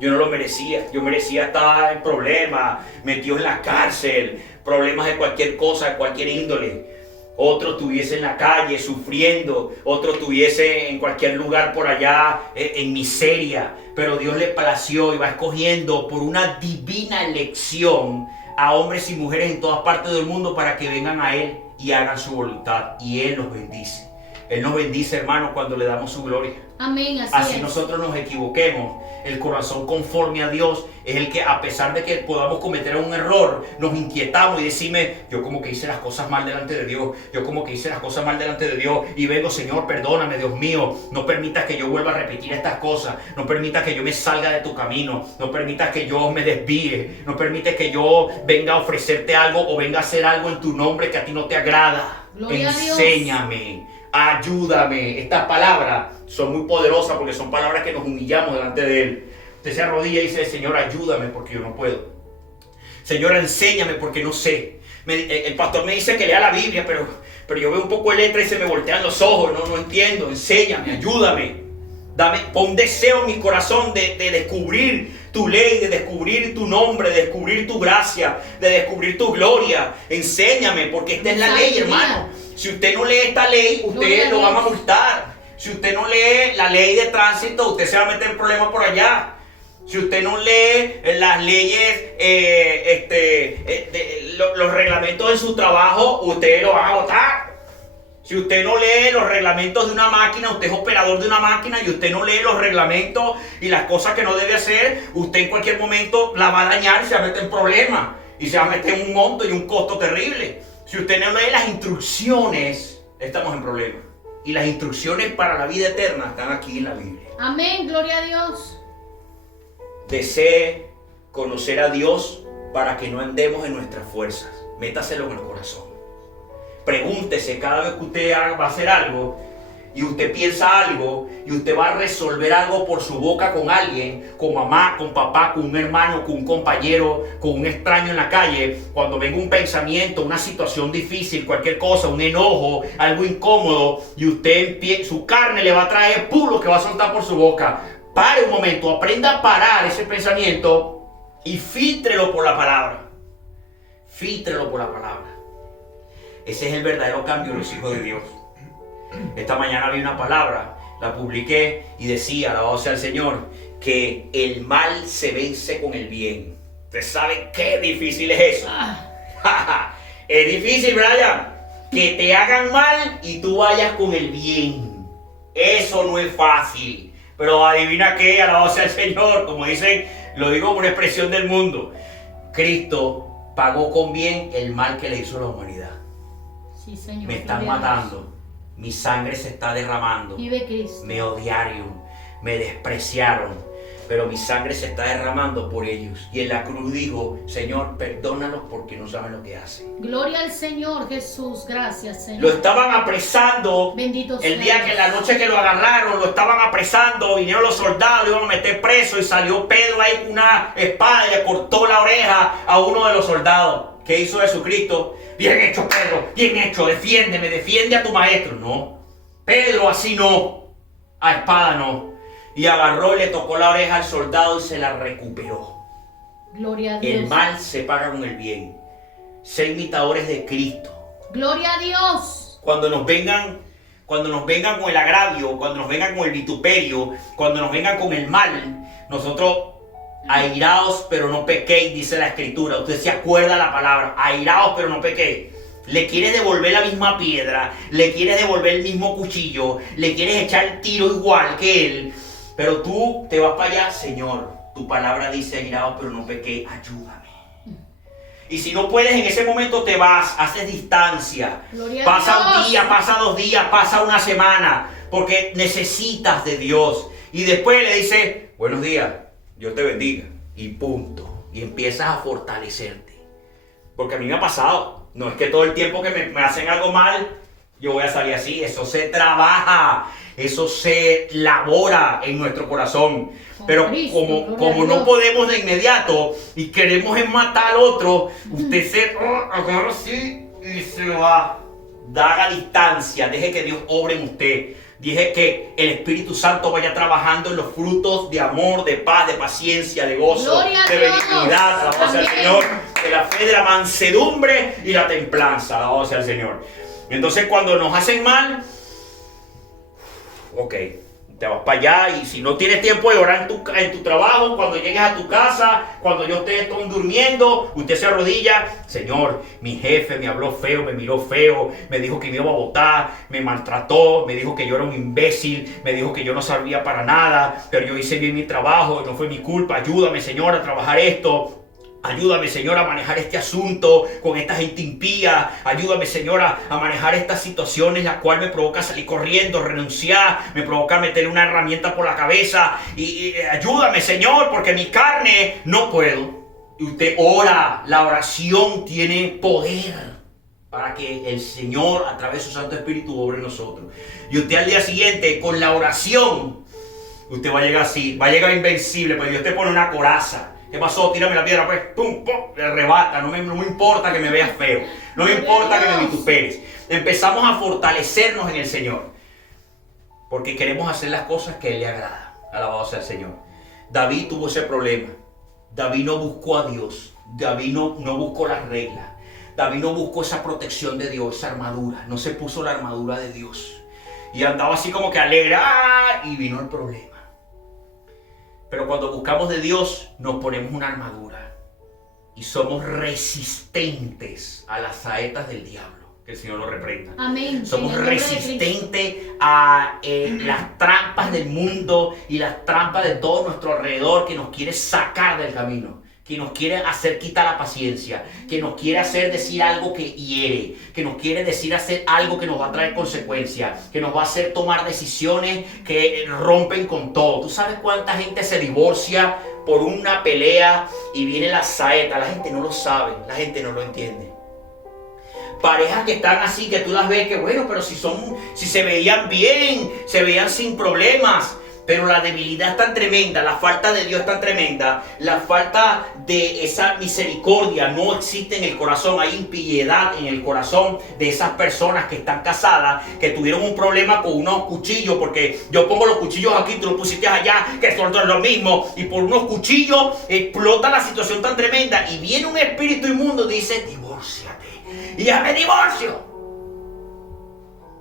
Yo no lo merecía, yo merecía estar en problemas, metido en la cárcel, problemas de cualquier cosa, de cualquier índole. Otro estuviese en la calle sufriendo, otro estuviese en cualquier lugar por allá en miseria. Pero Dios le plació y va escogiendo por una divina elección a hombres y mujeres en todas partes del mundo para que vengan a Él y hagan su voluntad. Y Él los bendice. Él nos bendice, hermanos, cuando le damos su gloria. Amén, así nosotros nos equivoquemos. El corazón conforme a Dios es el que, a pesar de que podamos cometer un error, nos inquietamos y decimos, yo como que hice las cosas mal delante de Dios, y vengo, Señor, perdóname, Dios mío, no permitas que yo vuelva a repetir estas cosas, no permitas que yo me salga de tu camino, no permitas que yo me desvíe, no permitas que yo venga a ofrecerte algo o venga a hacer algo en tu nombre que a ti no te agrada. Gloria Enséñame, ayúdame. Estas palabras son muy poderosas porque son palabras que nos humillamos delante de Él. Usted se arrodilla y dice, Señor, ayúdame porque yo no puedo. Señor, enséñame porque no sé. El pastor me dice que lea la Biblia, pero yo veo un poco de letra y se me voltean los ojos. No entiendo. Enséñame, ayúdame. Pon deseo en mi corazón de descubrir tu ley, de descubrir tu nombre, de descubrir tu gracia, de descubrir tu gloria. Enséñame, porque esta es la ley, hermano. Si usted no lee esta ley, usted lo van a multar. Si usted no lee la ley de tránsito, usted se va a meter en problemas por allá. Si usted no lee las leyes, los reglamentos de su trabajo, usted lo va a botar. Si usted no lee los reglamentos de una máquina, usted es operador de una máquina y usted no lee los reglamentos y las cosas que no debe hacer, usted en cualquier momento la va a dañar y se va a meter en problemas. Y se va a meter en un monto y un costo terrible. Si usted no lee las instrucciones, estamos en problemas. Y las instrucciones para la vida eterna están aquí en la Biblia. Amén, gloria a Dios. Desee conocer a Dios para que no andemos en nuestras fuerzas. Métaselo en el corazón. Pregúntese cada vez que usted va a hacer algo y usted piensa algo y usted va a resolver algo por su boca con alguien, con mamá, con papá, con un hermano, con un compañero, con un extraño en la calle. Cuando venga un pensamiento, una situación difícil, cualquier cosa, un enojo, algo incómodo, y usted, su carne le va a traer lo que va a soltar por su boca. Pare un momento, aprenda a parar ese pensamiento y fíltrelo por la palabra. Fíltrelo por la palabra. Ese es el verdadero cambio de los hijos de Dios. Esta mañana vi una palabra, la publiqué y decía, alabado sea el Señor, que el mal se vence con el bien. ¿Usted sabe qué difícil es eso? Es difícil, Brian, que te hagan mal y tú vayas con el bien. Eso no es fácil. Pero adivina qué, alabado sea el Señor, como dicen, lo digo como una expresión del mundo. Cristo pagó con bien el mal que le hizo a la humanidad. Sí, Señor. Me están matando. Mi sangre se está derramando. Vive Cristo. Me odiaron, me despreciaron, pero mi sangre se está derramando por ellos. Y en la cruz dijo, Señor, perdónalos porque no saben lo que hacen. Gloria al Señor Jesús. Gracias, Señor. Lo estaban apresando. Bendito sea El día Dios. que la noche que lo agarraron, lo estaban apresando, vinieron los soldados, lo iban a meter preso y salió Pedro ahí con una espada y le cortó la oreja a uno de los soldados. ¿Qué hizo Jesucristo? Bien hecho, Pedro, bien hecho, defiéndeme, defiende a tu maestro. No, Pedro, así no, a espada no. Y agarró y le tocó la oreja al soldado y se la recuperó. Gloria a Dios. El mal se paga con el bien. Sé imitadores de Cristo. Gloria a Dios. Cuando nos vengan con el agravio, cuando nos vengan con el vituperio, cuando nos vengan con el mal, nosotros airaos pero no pequéis, dice la escritura. Usted se acuerda la palabra, airaos pero no pequéis. Le quieres devolver la misma piedra, le quieres devolver el mismo cuchillo, le quieres echar el tiro igual que él, pero tú te vas para allá. Señor, tu palabra dice airaos pero no pequéis, ayúdame. Y si no puedes, en ese momento te vas, haces distancia. Gloria a Pasa un Dios. día, pasa 2 días, pasa una semana, porque necesitas de Dios. Y después le dice, buenos días, Dios te bendiga. Y punto. Y empiezas a fortalecerte. Porque a mí me ha pasado. No es que todo el tiempo que me hacen algo mal, yo voy a salir así. Eso se trabaja. Eso se labora en nuestro corazón. Pero Cristo, como no podemos de inmediato y queremos matar al otro, usted se agarra así y se va. Haga distancia, deje que Dios obre en usted. Deje que el Espíritu Santo vaya trabajando en los frutos de amor, de paz, de paciencia, de gozo, Gloria a de Dios. benignidad, alabado sea el Amén. Señor, de la fe, de la mansedumbre y la templanza, alabado sea el Señor. Entonces cuando nos hacen mal, ok, te vas para allá, y si no tienes tiempo de orar en tu trabajo, cuando llegues a tu casa, cuando yo ustedes estén durmiendo, usted se arrodilla. Señor, mi jefe me habló feo, me miró feo, me dijo que me iba a botar, me maltrató, me dijo que yo era un imbécil, me dijo que yo no servía para nada, pero yo hice bien mi trabajo, no fue mi culpa. Ayúdame, Señor, a trabajar esto. Ayúdame, Señor, a manejar este asunto con esta gente impía. Ayúdame, Señor, a manejar estas situaciones, la cual me provoca salir corriendo, renunciar, me provoca meter una herramienta por la cabeza. Y ayúdame, Señor, porque mi carne no puedo. Y usted ora. La oración tiene poder para que el Señor, a través de su Santo Espíritu, obre en nosotros. Y usted al día siguiente, con la oración, usted va a llegar así, va a llegar invencible, pues Dios te pone una coraza. ¿Qué pasó? Tírame la piedra, pues, pum, pum, le arrebata. No me importa que me veas feo. No me importa que me vituperes. Empezamos a fortalecernos en el Señor. Porque queremos hacer las cosas que a Él le agrada. Alabado sea el Señor. David tuvo ese problema. David no buscó a Dios. David no buscó las reglas. David no buscó esa protección de Dios, esa armadura. No se puso la armadura de Dios. Y andaba así como que alegre. ¡Ah! Y vino el problema. Pero cuando buscamos de Dios, nos ponemos una armadura y somos resistentes a las saetas del diablo. Que el Señor lo reprenda. Amén. Somos En el nombre de Cristo. resistentes a las trampas del mundo y las trampas de todo nuestro alrededor, que nos quiere sacar del camino, que nos quiere hacer quitar la paciencia, que nos quiere hacer decir algo que hiere, que nos quiere decir hacer algo que nos va a traer consecuencias, que nos va a hacer tomar decisiones que rompen con todo. ¿Tú sabes cuánta gente se divorcia por una pelea y viene la saeta? La gente no lo sabe, la gente no lo entiende. Parejas que están así, que tú las ves que bueno, pero si se veían bien, se veían sin problemas. Pero la debilidad es tan tremenda, la falta de Dios es tan tremenda, la falta de esa misericordia no existe en el corazón. Hay impiedad en el corazón de esas personas que están casadas, que tuvieron un problema con unos cuchillos, porque yo pongo los cuchillos aquí, tú los pusiste allá, que son lo mismo, y por unos cuchillos explota la situación tan tremenda, y viene un espíritu inmundo y dice, divórciate, y ya me divorcio.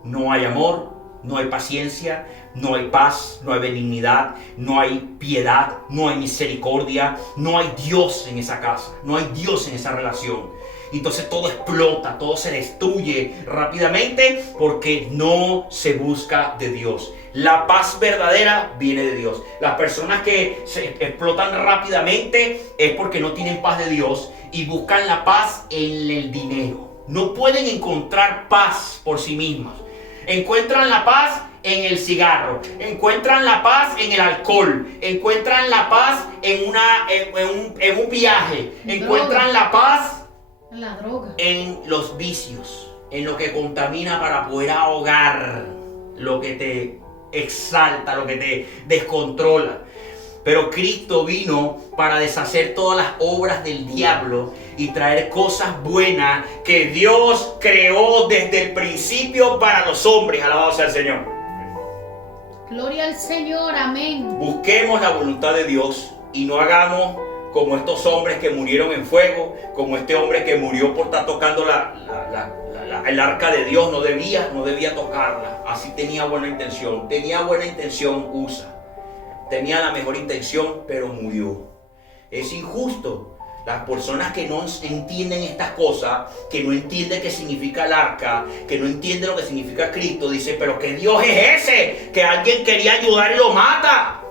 No hay amor, no hay paciencia, no hay paz, no hay benignidad, no hay piedad, no hay misericordia, no hay Dios en esa casa, no hay Dios en esa relación. Entonces todo explota, todo se destruye rápidamente porque no se busca de Dios. La paz verdadera viene de Dios. Las personas que se explotan rápidamente es porque no tienen paz de Dios y buscan la paz en el dinero. No pueden encontrar paz por sí mismas. Encuentran la paz en el cigarro, encuentran la paz en el alcohol, encuentran la paz en un viaje, encuentran la paz La droga. en los vicios, en lo que contamina para poder ahogar lo que te exalta, lo que te descontrola. Pero Cristo vino para deshacer todas las obras del diablo y traer cosas buenas que Dios creó desde el principio para los hombres. Alabado sea el Señor. Gloria al Señor, amén. Busquemos la voluntad de Dios y no hagamos como estos hombres que murieron en fuego, como este hombre que murió por estar tocando el arca de Dios. No debía tocarla. Así tenía buena intención. Usa. Tenía la mejor intención, pero murió. Es injusto. Las personas que no entienden estas cosas, que no entienden qué significa el arca, que no entienden lo que significa Cristo, dice, pero ¿qué Dios es ese? Que alguien quería ayudar y lo mata.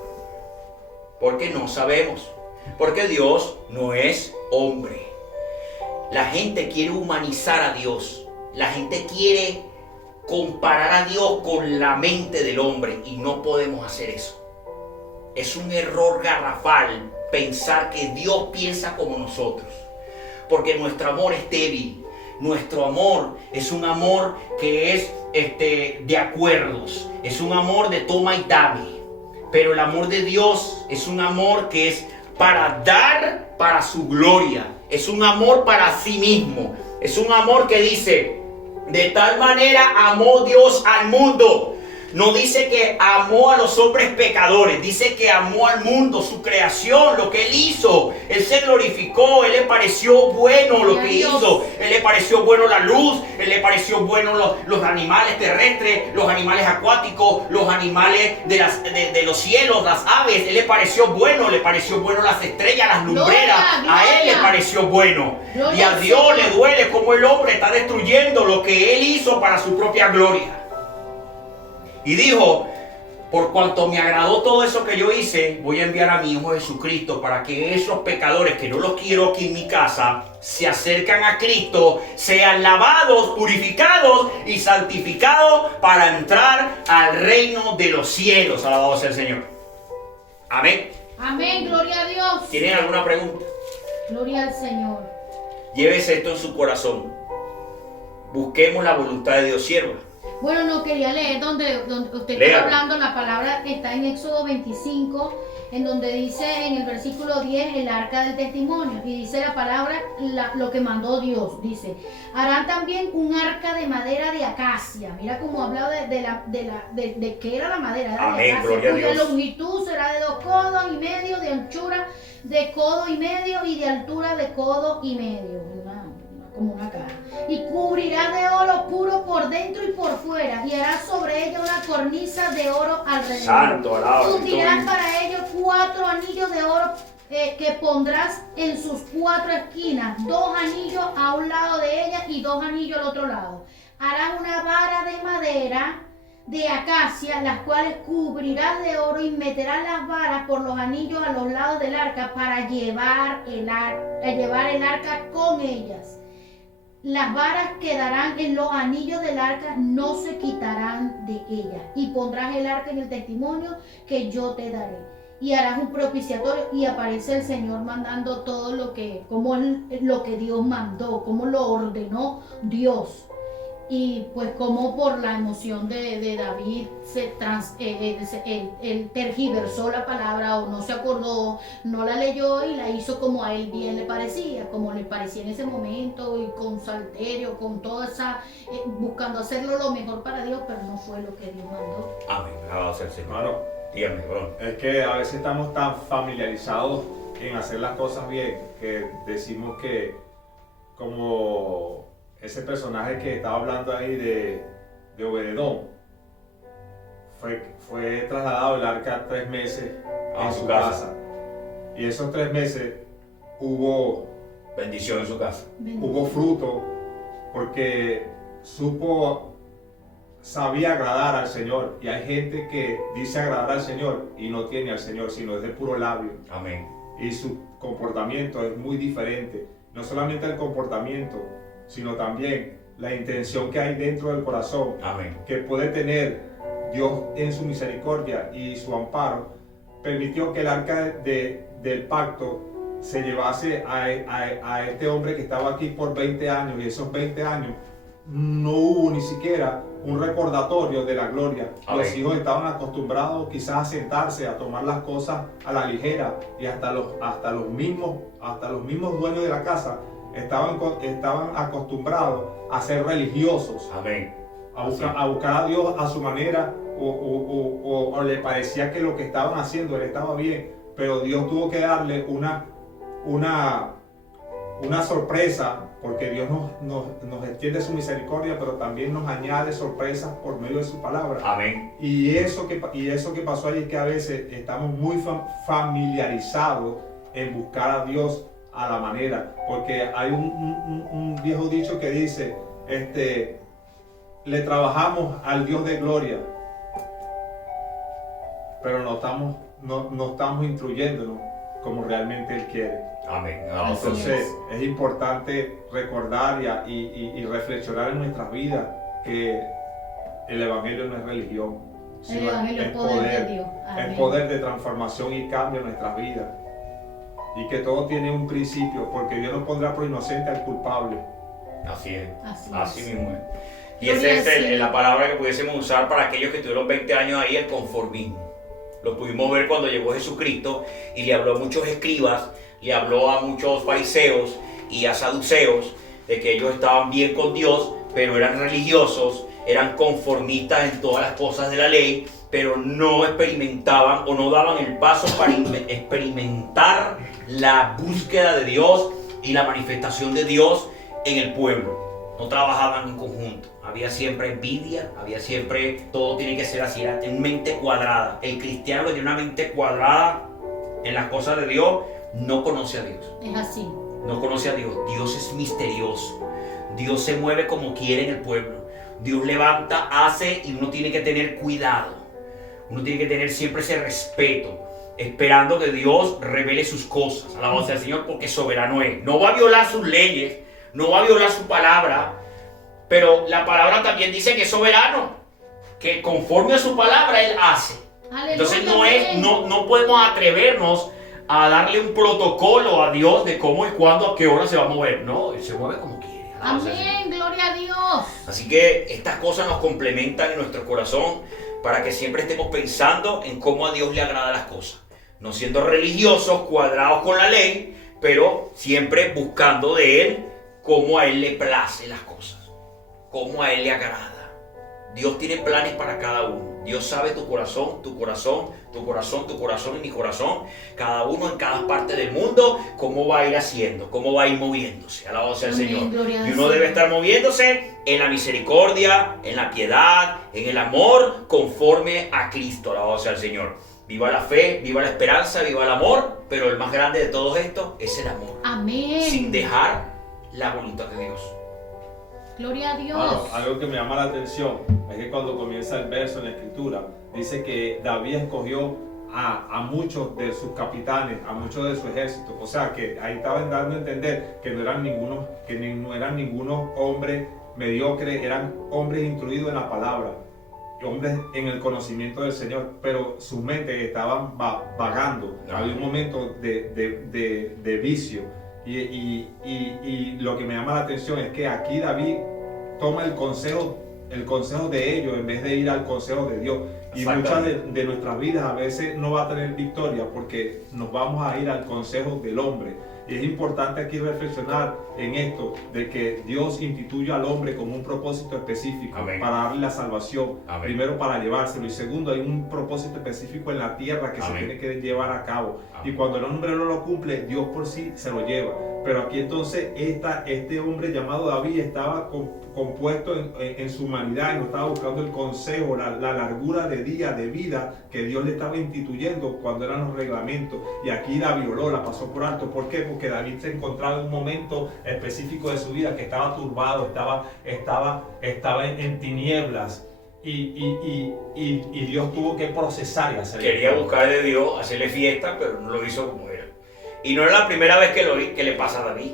Porque no sabemos. Porque Dios no es hombre. La gente quiere humanizar a Dios. La gente quiere comparar a Dios con la mente del hombre y no podemos hacer eso. Es un error garrafal pensar que Dios piensa como nosotros, porque nuestro amor es débil. Nuestro amor es un amor que es de acuerdos, es un amor de toma y dame, pero el amor de Dios es un amor que es para dar para su gloria, es un amor para sí mismo, es un amor que dice, de tal manera amó Dios al mundo. No dice que amó a los hombres pecadores, dice que amó al mundo, su creación, lo que Él hizo. Él se glorificó, Él le pareció bueno lo que hizo. Él le pareció bueno la luz, Él le pareció bueno los animales terrestres, los animales acuáticos, los animales de los cielos, las aves. Él le pareció bueno las estrellas, las lumbreras. A Él le pareció bueno. Y a Dios le duele como el hombre está destruyendo lo que Él hizo para su propia gloria. Y dijo, por cuanto me agradó todo eso que yo hice, voy a enviar a mi Hijo Jesucristo para que esos pecadores que no los quiero aquí en mi casa, se acercan a Cristo, sean lavados, purificados y santificados para entrar al reino de los cielos. Alabado sea el Señor. Amén. Amén, gloria a Dios. ¿Tienen alguna pregunta? Gloria al Señor. Llévese esto en su corazón. Busquemos la voluntad de Dios, sierva. Bueno, no quería leer donde usted Lea. está hablando, la palabra está en Éxodo 25, en donde dice en el versículo 10 el arca del testimonio, y dice la palabra lo que mandó Dios, dice, harán también un arca de madera de acacia. Mira cómo hablaba de qué era la madera, era Amén, de acacia, gloria a cuya Dios. longitud será de 2 codos y medio, de anchura de codo y medio y de altura de codo y medio. Como una caja, y cubrirá de oro puro por dentro y por fuera, y hará sobre ella una cornisa de oro alrededor. Santo, alabado. Fundirás para ello 4 anillos de oro que pondrás en sus 4 esquinas, 2 anillos a un lado de ella y 2 anillos al otro lado. Harás una vara de madera de acacia, las cuales cubrirás de oro, y meterás las varas por los anillos a los lados del arca para llevar el arca con ellas. Las varas quedarán en los anillos del arca, no se quitarán de ella. Y pondrás el arca en el testimonio que yo te daré. Y harás un propiciatorio, y aparece el Señor mandando todo lo que Dios mandó, como lo ordenó Dios. Y pues como por la emoción de David él tergiversó la palabra, o no se acordó, no la leyó y la hizo como a él bien le parecía, como le parecía en ese momento, y con salterio, con toda esa, buscando hacerlo lo mejor para Dios, pero no fue lo que Dios mandó. Amén. Alabado sea el Señor. Hermano, Dígame, varón. es que a veces estamos tan familiarizados en hacer las cosas bien que decimos que, como ese personaje que estaba hablando ahí de Obededón, fue trasladado el arca 3 meses A en su su casa. casa. Y esos 3 meses hubo Bendición en su casa. hubo fruto, porque sabía agradar al Señor. Y hay gente que dice agradar al Señor y no tiene al Señor, sino es de puro labio. Amén. Y su comportamiento es muy diferente. No solamente el comportamiento, sino también la intención que hay dentro del corazón, Amén. que puede tener Dios en su misericordia y su amparo permitió que el arca del pacto se llevase a este hombre que estaba aquí por 20 años, y esos 20 años no hubo ni siquiera un recordatorio de la gloria. Los hijos estaban acostumbrados quizás a sentarse, a tomar las cosas a la ligera, y hasta los mismos dueños de la casa estaban acostumbrados a ser religiosos. Amén. A buscar a Dios a su manera, o le parecía que lo que estaban haciendo él estaba bien, pero Dios tuvo que darle una sorpresa, porque Dios nos extiende su misericordia, pero también nos añade sorpresas por medio de su palabra. Amén. Y eso que pasó allí es que a veces estamos muy familiarizados en buscar a Dios a la manera, porque hay un viejo dicho que dice, le trabajamos al Dios de gloria, pero no estamos instruyéndonos como realmente Él quiere. Amén. Entonces es importante recordar y reflexionar en nuestras vidas que el Evangelio no es religión, sino Evangelio es es poder de Dios. el poder de transformación y cambio en nuestras vidas. Y que todo tiene un principio, porque Dios no pondrá por inocente al culpable. Así es. Así Así mismo es. Y Gloria esa es sí. la palabra que pudiésemos usar para aquellos que tuvieron 20 años ahí, el conformismo. Lo pudimos ver cuando llegó Jesucristo y le habló a muchos escribas, le habló a muchos fariseos y a saduceos de que ellos estaban bien con Dios, pero eran religiosos, eran conformistas en todas las cosas de la ley, pero no experimentaban o no daban el paso para experimentar la búsqueda de Dios y la manifestación de Dios en el pueblo. No trabajaban en conjunto, había siempre envidia, había siempre, todo tiene que ser así, era en mente cuadrada. El cristiano que tiene una mente cuadrada en las cosas de Dios no conoce a Dios. Es así. No conoce a Dios. Dios es misterioso. Dios se mueve como quiere en el pueblo. Dios levanta, hace, y uno tiene que tener cuidado. Uno tiene que tener siempre ese respeto, esperando que Dios revele sus cosas. Alabado sea el Señor, porque soberano es. No va a violar sus leyes, no va a violar su palabra, pero la palabra también dice que es soberano, que conforme a su palabra Él hace. Aleluya, Entonces no podemos atrevernos a darle un protocolo a Dios de cómo y cuándo, a qué hora se va a mover. No, Él se mueve como quiere. Amén, gloria a Dios. Así que estas cosas nos complementan en nuestro corazón para que siempre estemos pensando en cómo a Dios le agrada las cosas. No siendo religiosos, cuadrados con la ley, pero siempre buscando de Él cómo a Él le place las cosas, cómo a Él le agrada. Dios tiene planes para cada uno. Dios sabe tu corazón, tu corazón, tu corazón, tu corazón y mi corazón. Cada uno en cada parte del mundo, cómo va a ir haciendo, cómo va a ir moviéndose. Alabado sea el Amén, Señor. gloria al Y uno Señor. debe estar moviéndose en la misericordia, en la piedad, en el amor, conforme a Cristo. Alabado sea el Señor. Viva la fe, viva la esperanza, viva el amor. Pero el más grande de todo esto es el amor. Amén. Sin dejar la voluntad de Dios. Gloria a Dios. Bueno, algo que me llama la atención es que cuando comienza el verso en la escritura, dice que David escogió a muchos de sus capitanes, a muchos de su ejército. O sea que ahí estaban dando a entender que no eran ningunos hombres mediocres, eran hombres instruidos en la palabra, hombres en el conocimiento del Señor, pero sus mentes estaban vagando. Había un momento de vicio. Y lo que me llama la atención es que aquí David toma el consejo de ellos en vez de ir al consejo de Dios. Y muchas de nuestras vidas a veces no va a tener victoria porque nos vamos a ir al consejo del hombre. Y es importante aquí reflexionar en esto, de que Dios instituye al hombre con un propósito específico. Amén. Para darle la salvación. Amén. Primero para llevárselo, y segundo hay un propósito específico en la tierra que Amén. se tiene que llevar a cabo. Amén. Y cuando el hombre no lo cumple, Dios por sí se lo lleva. Pero aquí entonces este hombre llamado David estaba compuesto en su humanidad y no estaba buscando el consejo, la largura de día, de vida que Dios le estaba instituyendo cuando eran los reglamentos. Y aquí la violó, la pasó por alto. ¿Por qué? Porque David se encontraba en un momento específico de su vida que estaba turbado, estaba en tinieblas. Y Dios tuvo que procesar y hacer. Quería buscar de Dios, hacerle fiesta, pero no lo hizo como era. Y no era la primera vez que le pasa a David.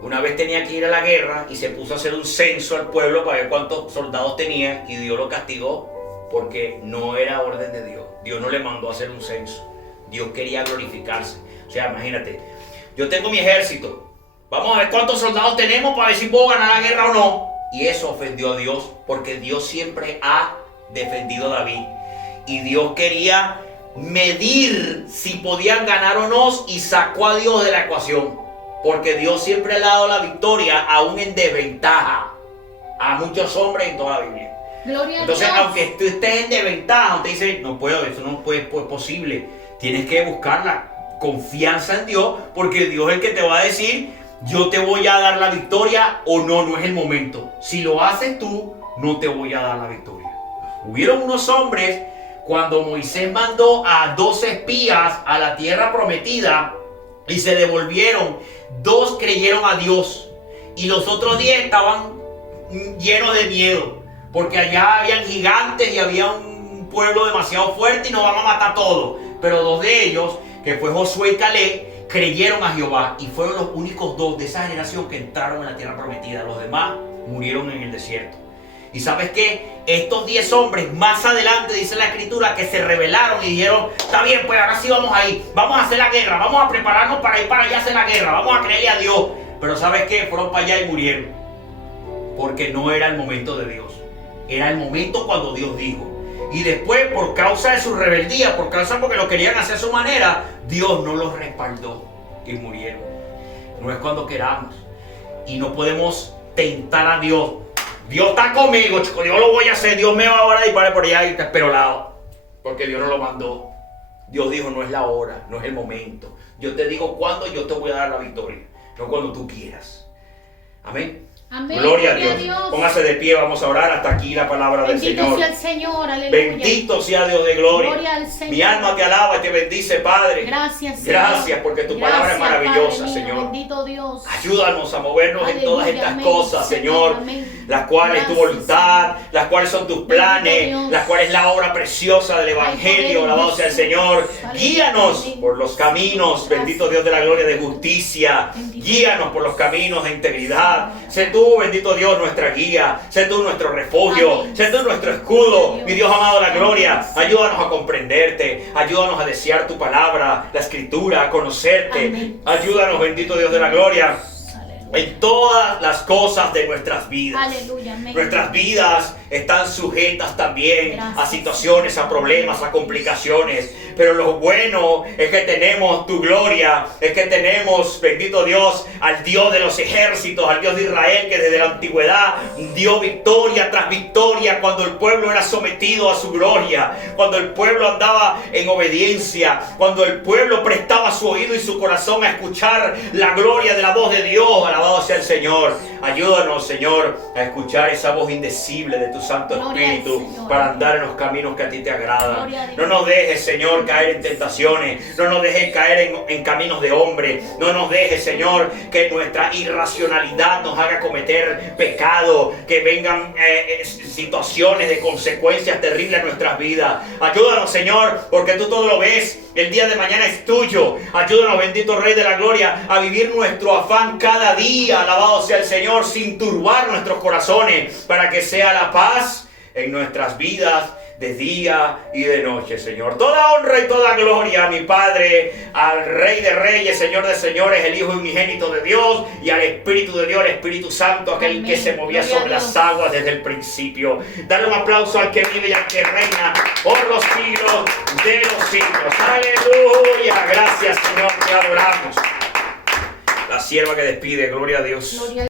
Una vez tenía que ir a la guerra y se puso a hacer un censo al pueblo para ver cuántos soldados tenía, y Dios lo castigó porque no era orden de Dios. Dios no le mandó a hacer un censo. Dios quería glorificarse. O sea, imagínate, yo tengo mi ejército. Vamos a ver cuántos soldados tenemos para ver si puedo ganar la guerra o no. Y eso ofendió a Dios, porque Dios siempre ha defendido a David. Y Dios quería medir si podían ganar o no, y sacó a Dios de la ecuación. Porque Dios siempre le ha dado la victoria, aún en desventaja, a muchos hombres en toda la Biblia. Gloria Entonces, a Dios. aunque tú estés en desventaja, te dice, no puedo, eso no puede, pues posible. Tienes que buscar la confianza en Dios, porque Dios es el que te va a decir, yo te voy a dar la victoria o no, no es el momento. Si lo haces tú, no te voy a dar la victoria. Hubieron unos hombres, cuando Moisés mandó a 12 espías a la tierra prometida y se devolvieron, 2 creyeron a Dios y los otros 10 estaban llenos de miedo, porque allá habían gigantes y había un pueblo demasiado fuerte y nos van a matar todos. Pero 2 de ellos, que fue Josué y Caleb, creyeron a Jehová y fueron los únicos 2 de esa generación que entraron en la tierra prometida. Los demás murieron en el desierto. Y ¿sabes qué? Estos 10 hombres más adelante dice la escritura que se rebelaron y dijeron, está bien, pues ahora sí vamos a ir, vamos a hacer la guerra, vamos a prepararnos para ir para allá a hacer la guerra, vamos a creerle a Dios. Pero ¿sabes qué? Fueron para allá y murieron, porque no era el momento de Dios, era el momento cuando Dios dijo. Y después, por causa de su rebeldía, porque lo querían hacer a su manera, Dios no los respaldó y murieron. No es cuando queramos, y no podemos tentar a Dios. Dios está conmigo, chico, Dios lo voy a hacer, Dios me va ahora a disparar por allá y te espero al lado, porque Dios no lo mandó. Dios dijo, no es la hora, no es el momento. Yo te digo cuándo yo te voy a dar la victoria, no cuando tú quieras. Amén. Amén. Gloria a Dios. Póngase de pie, vamos a orar. Hasta aquí la palabra del Señor. Bendito sea el Señor, aleluya. Bendito sea Dios de gloria. Gloria al Señor. Mi alma te alaba y te bendice, Padre. Gracias, Señor. Gracias porque tu palabra es maravillosa, Padre mío, Señor. Bendito Dios. Ayúdanos a movernos en Aleluya, todas estas amén. cosas, Señor. Amén. Las cuales es tu Gracias, voluntad, las cuales son tus planes, Dios. las cuales es la obra preciosa del Evangelio. poder Alabado sea el Jesús. Señor. Aleluya, Guíanos amén. por los caminos, Gracias. bendito Dios de la gloria, de justicia. Bendito. Guíanos por los caminos de integridad. Sé tú, bendito Dios, nuestra guía. Sé tú nuestro refugio. Amén. Sé tú nuestro escudo. Dios. Mi Dios amado, la Amén. gloria. Ayúdanos a comprenderte. Ayúdanos a desear tu palabra, la escritura, a conocerte. Amén. Ayúdanos, bendito Dios de la gloria, Aleluya. en todas las cosas de nuestras vidas. Aleluya, amén. Nuestras vidas están sujetas también a Gracias. situaciones, a problemas, a complicaciones. Pero lo bueno es que tenemos tu gloria, es que tenemos, bendito Dios, al Dios de los ejércitos, al Dios de Israel, que desde la antigüedad dio victoria tras victoria cuando el pueblo era sometido a su gloria, cuando el pueblo andaba en obediencia, cuando el pueblo prestaba su oído y su corazón a escuchar la gloria de la voz de Dios. Alabado sea el Señor. Ayúdanos, Señor, a escuchar esa voz indecible de tu Santo Gloria al Espíritu Señor. para andar en los caminos que a ti te agradan. Gloria a Dios. No nos dejes, Señor, caer en tentaciones. No nos dejes caer en caminos de hombre. No nos dejes, Señor, que nuestra irracionalidad nos haga cometer pecado, que vengan situaciones de consecuencias terribles a nuestras vidas. Ayúdanos, Señor, porque tú todo lo ves. El día de mañana es tuyo. Ayúdanos, bendito Rey de la Gloria, a vivir nuestro afán cada día. Alabado sea el Señor, sin turbar nuestros corazones, para que sea la paz en nuestras vidas de día y de noche, Señor. Toda honra y toda gloria a mi Padre, al Rey de Reyes, Señor de Señores, el Hijo unigénito de Dios, y al Espíritu de Dios, el Espíritu Santo, aquel Amén. que se movía Gloria a sobre las Dios. aguas desde el principio. Dale un aplauso al que vive y al que reina por los siglos de los siglos. Aleluya. Gracias, Señor, te adoramos. La sierva que despide, gloria a Dios. Gloria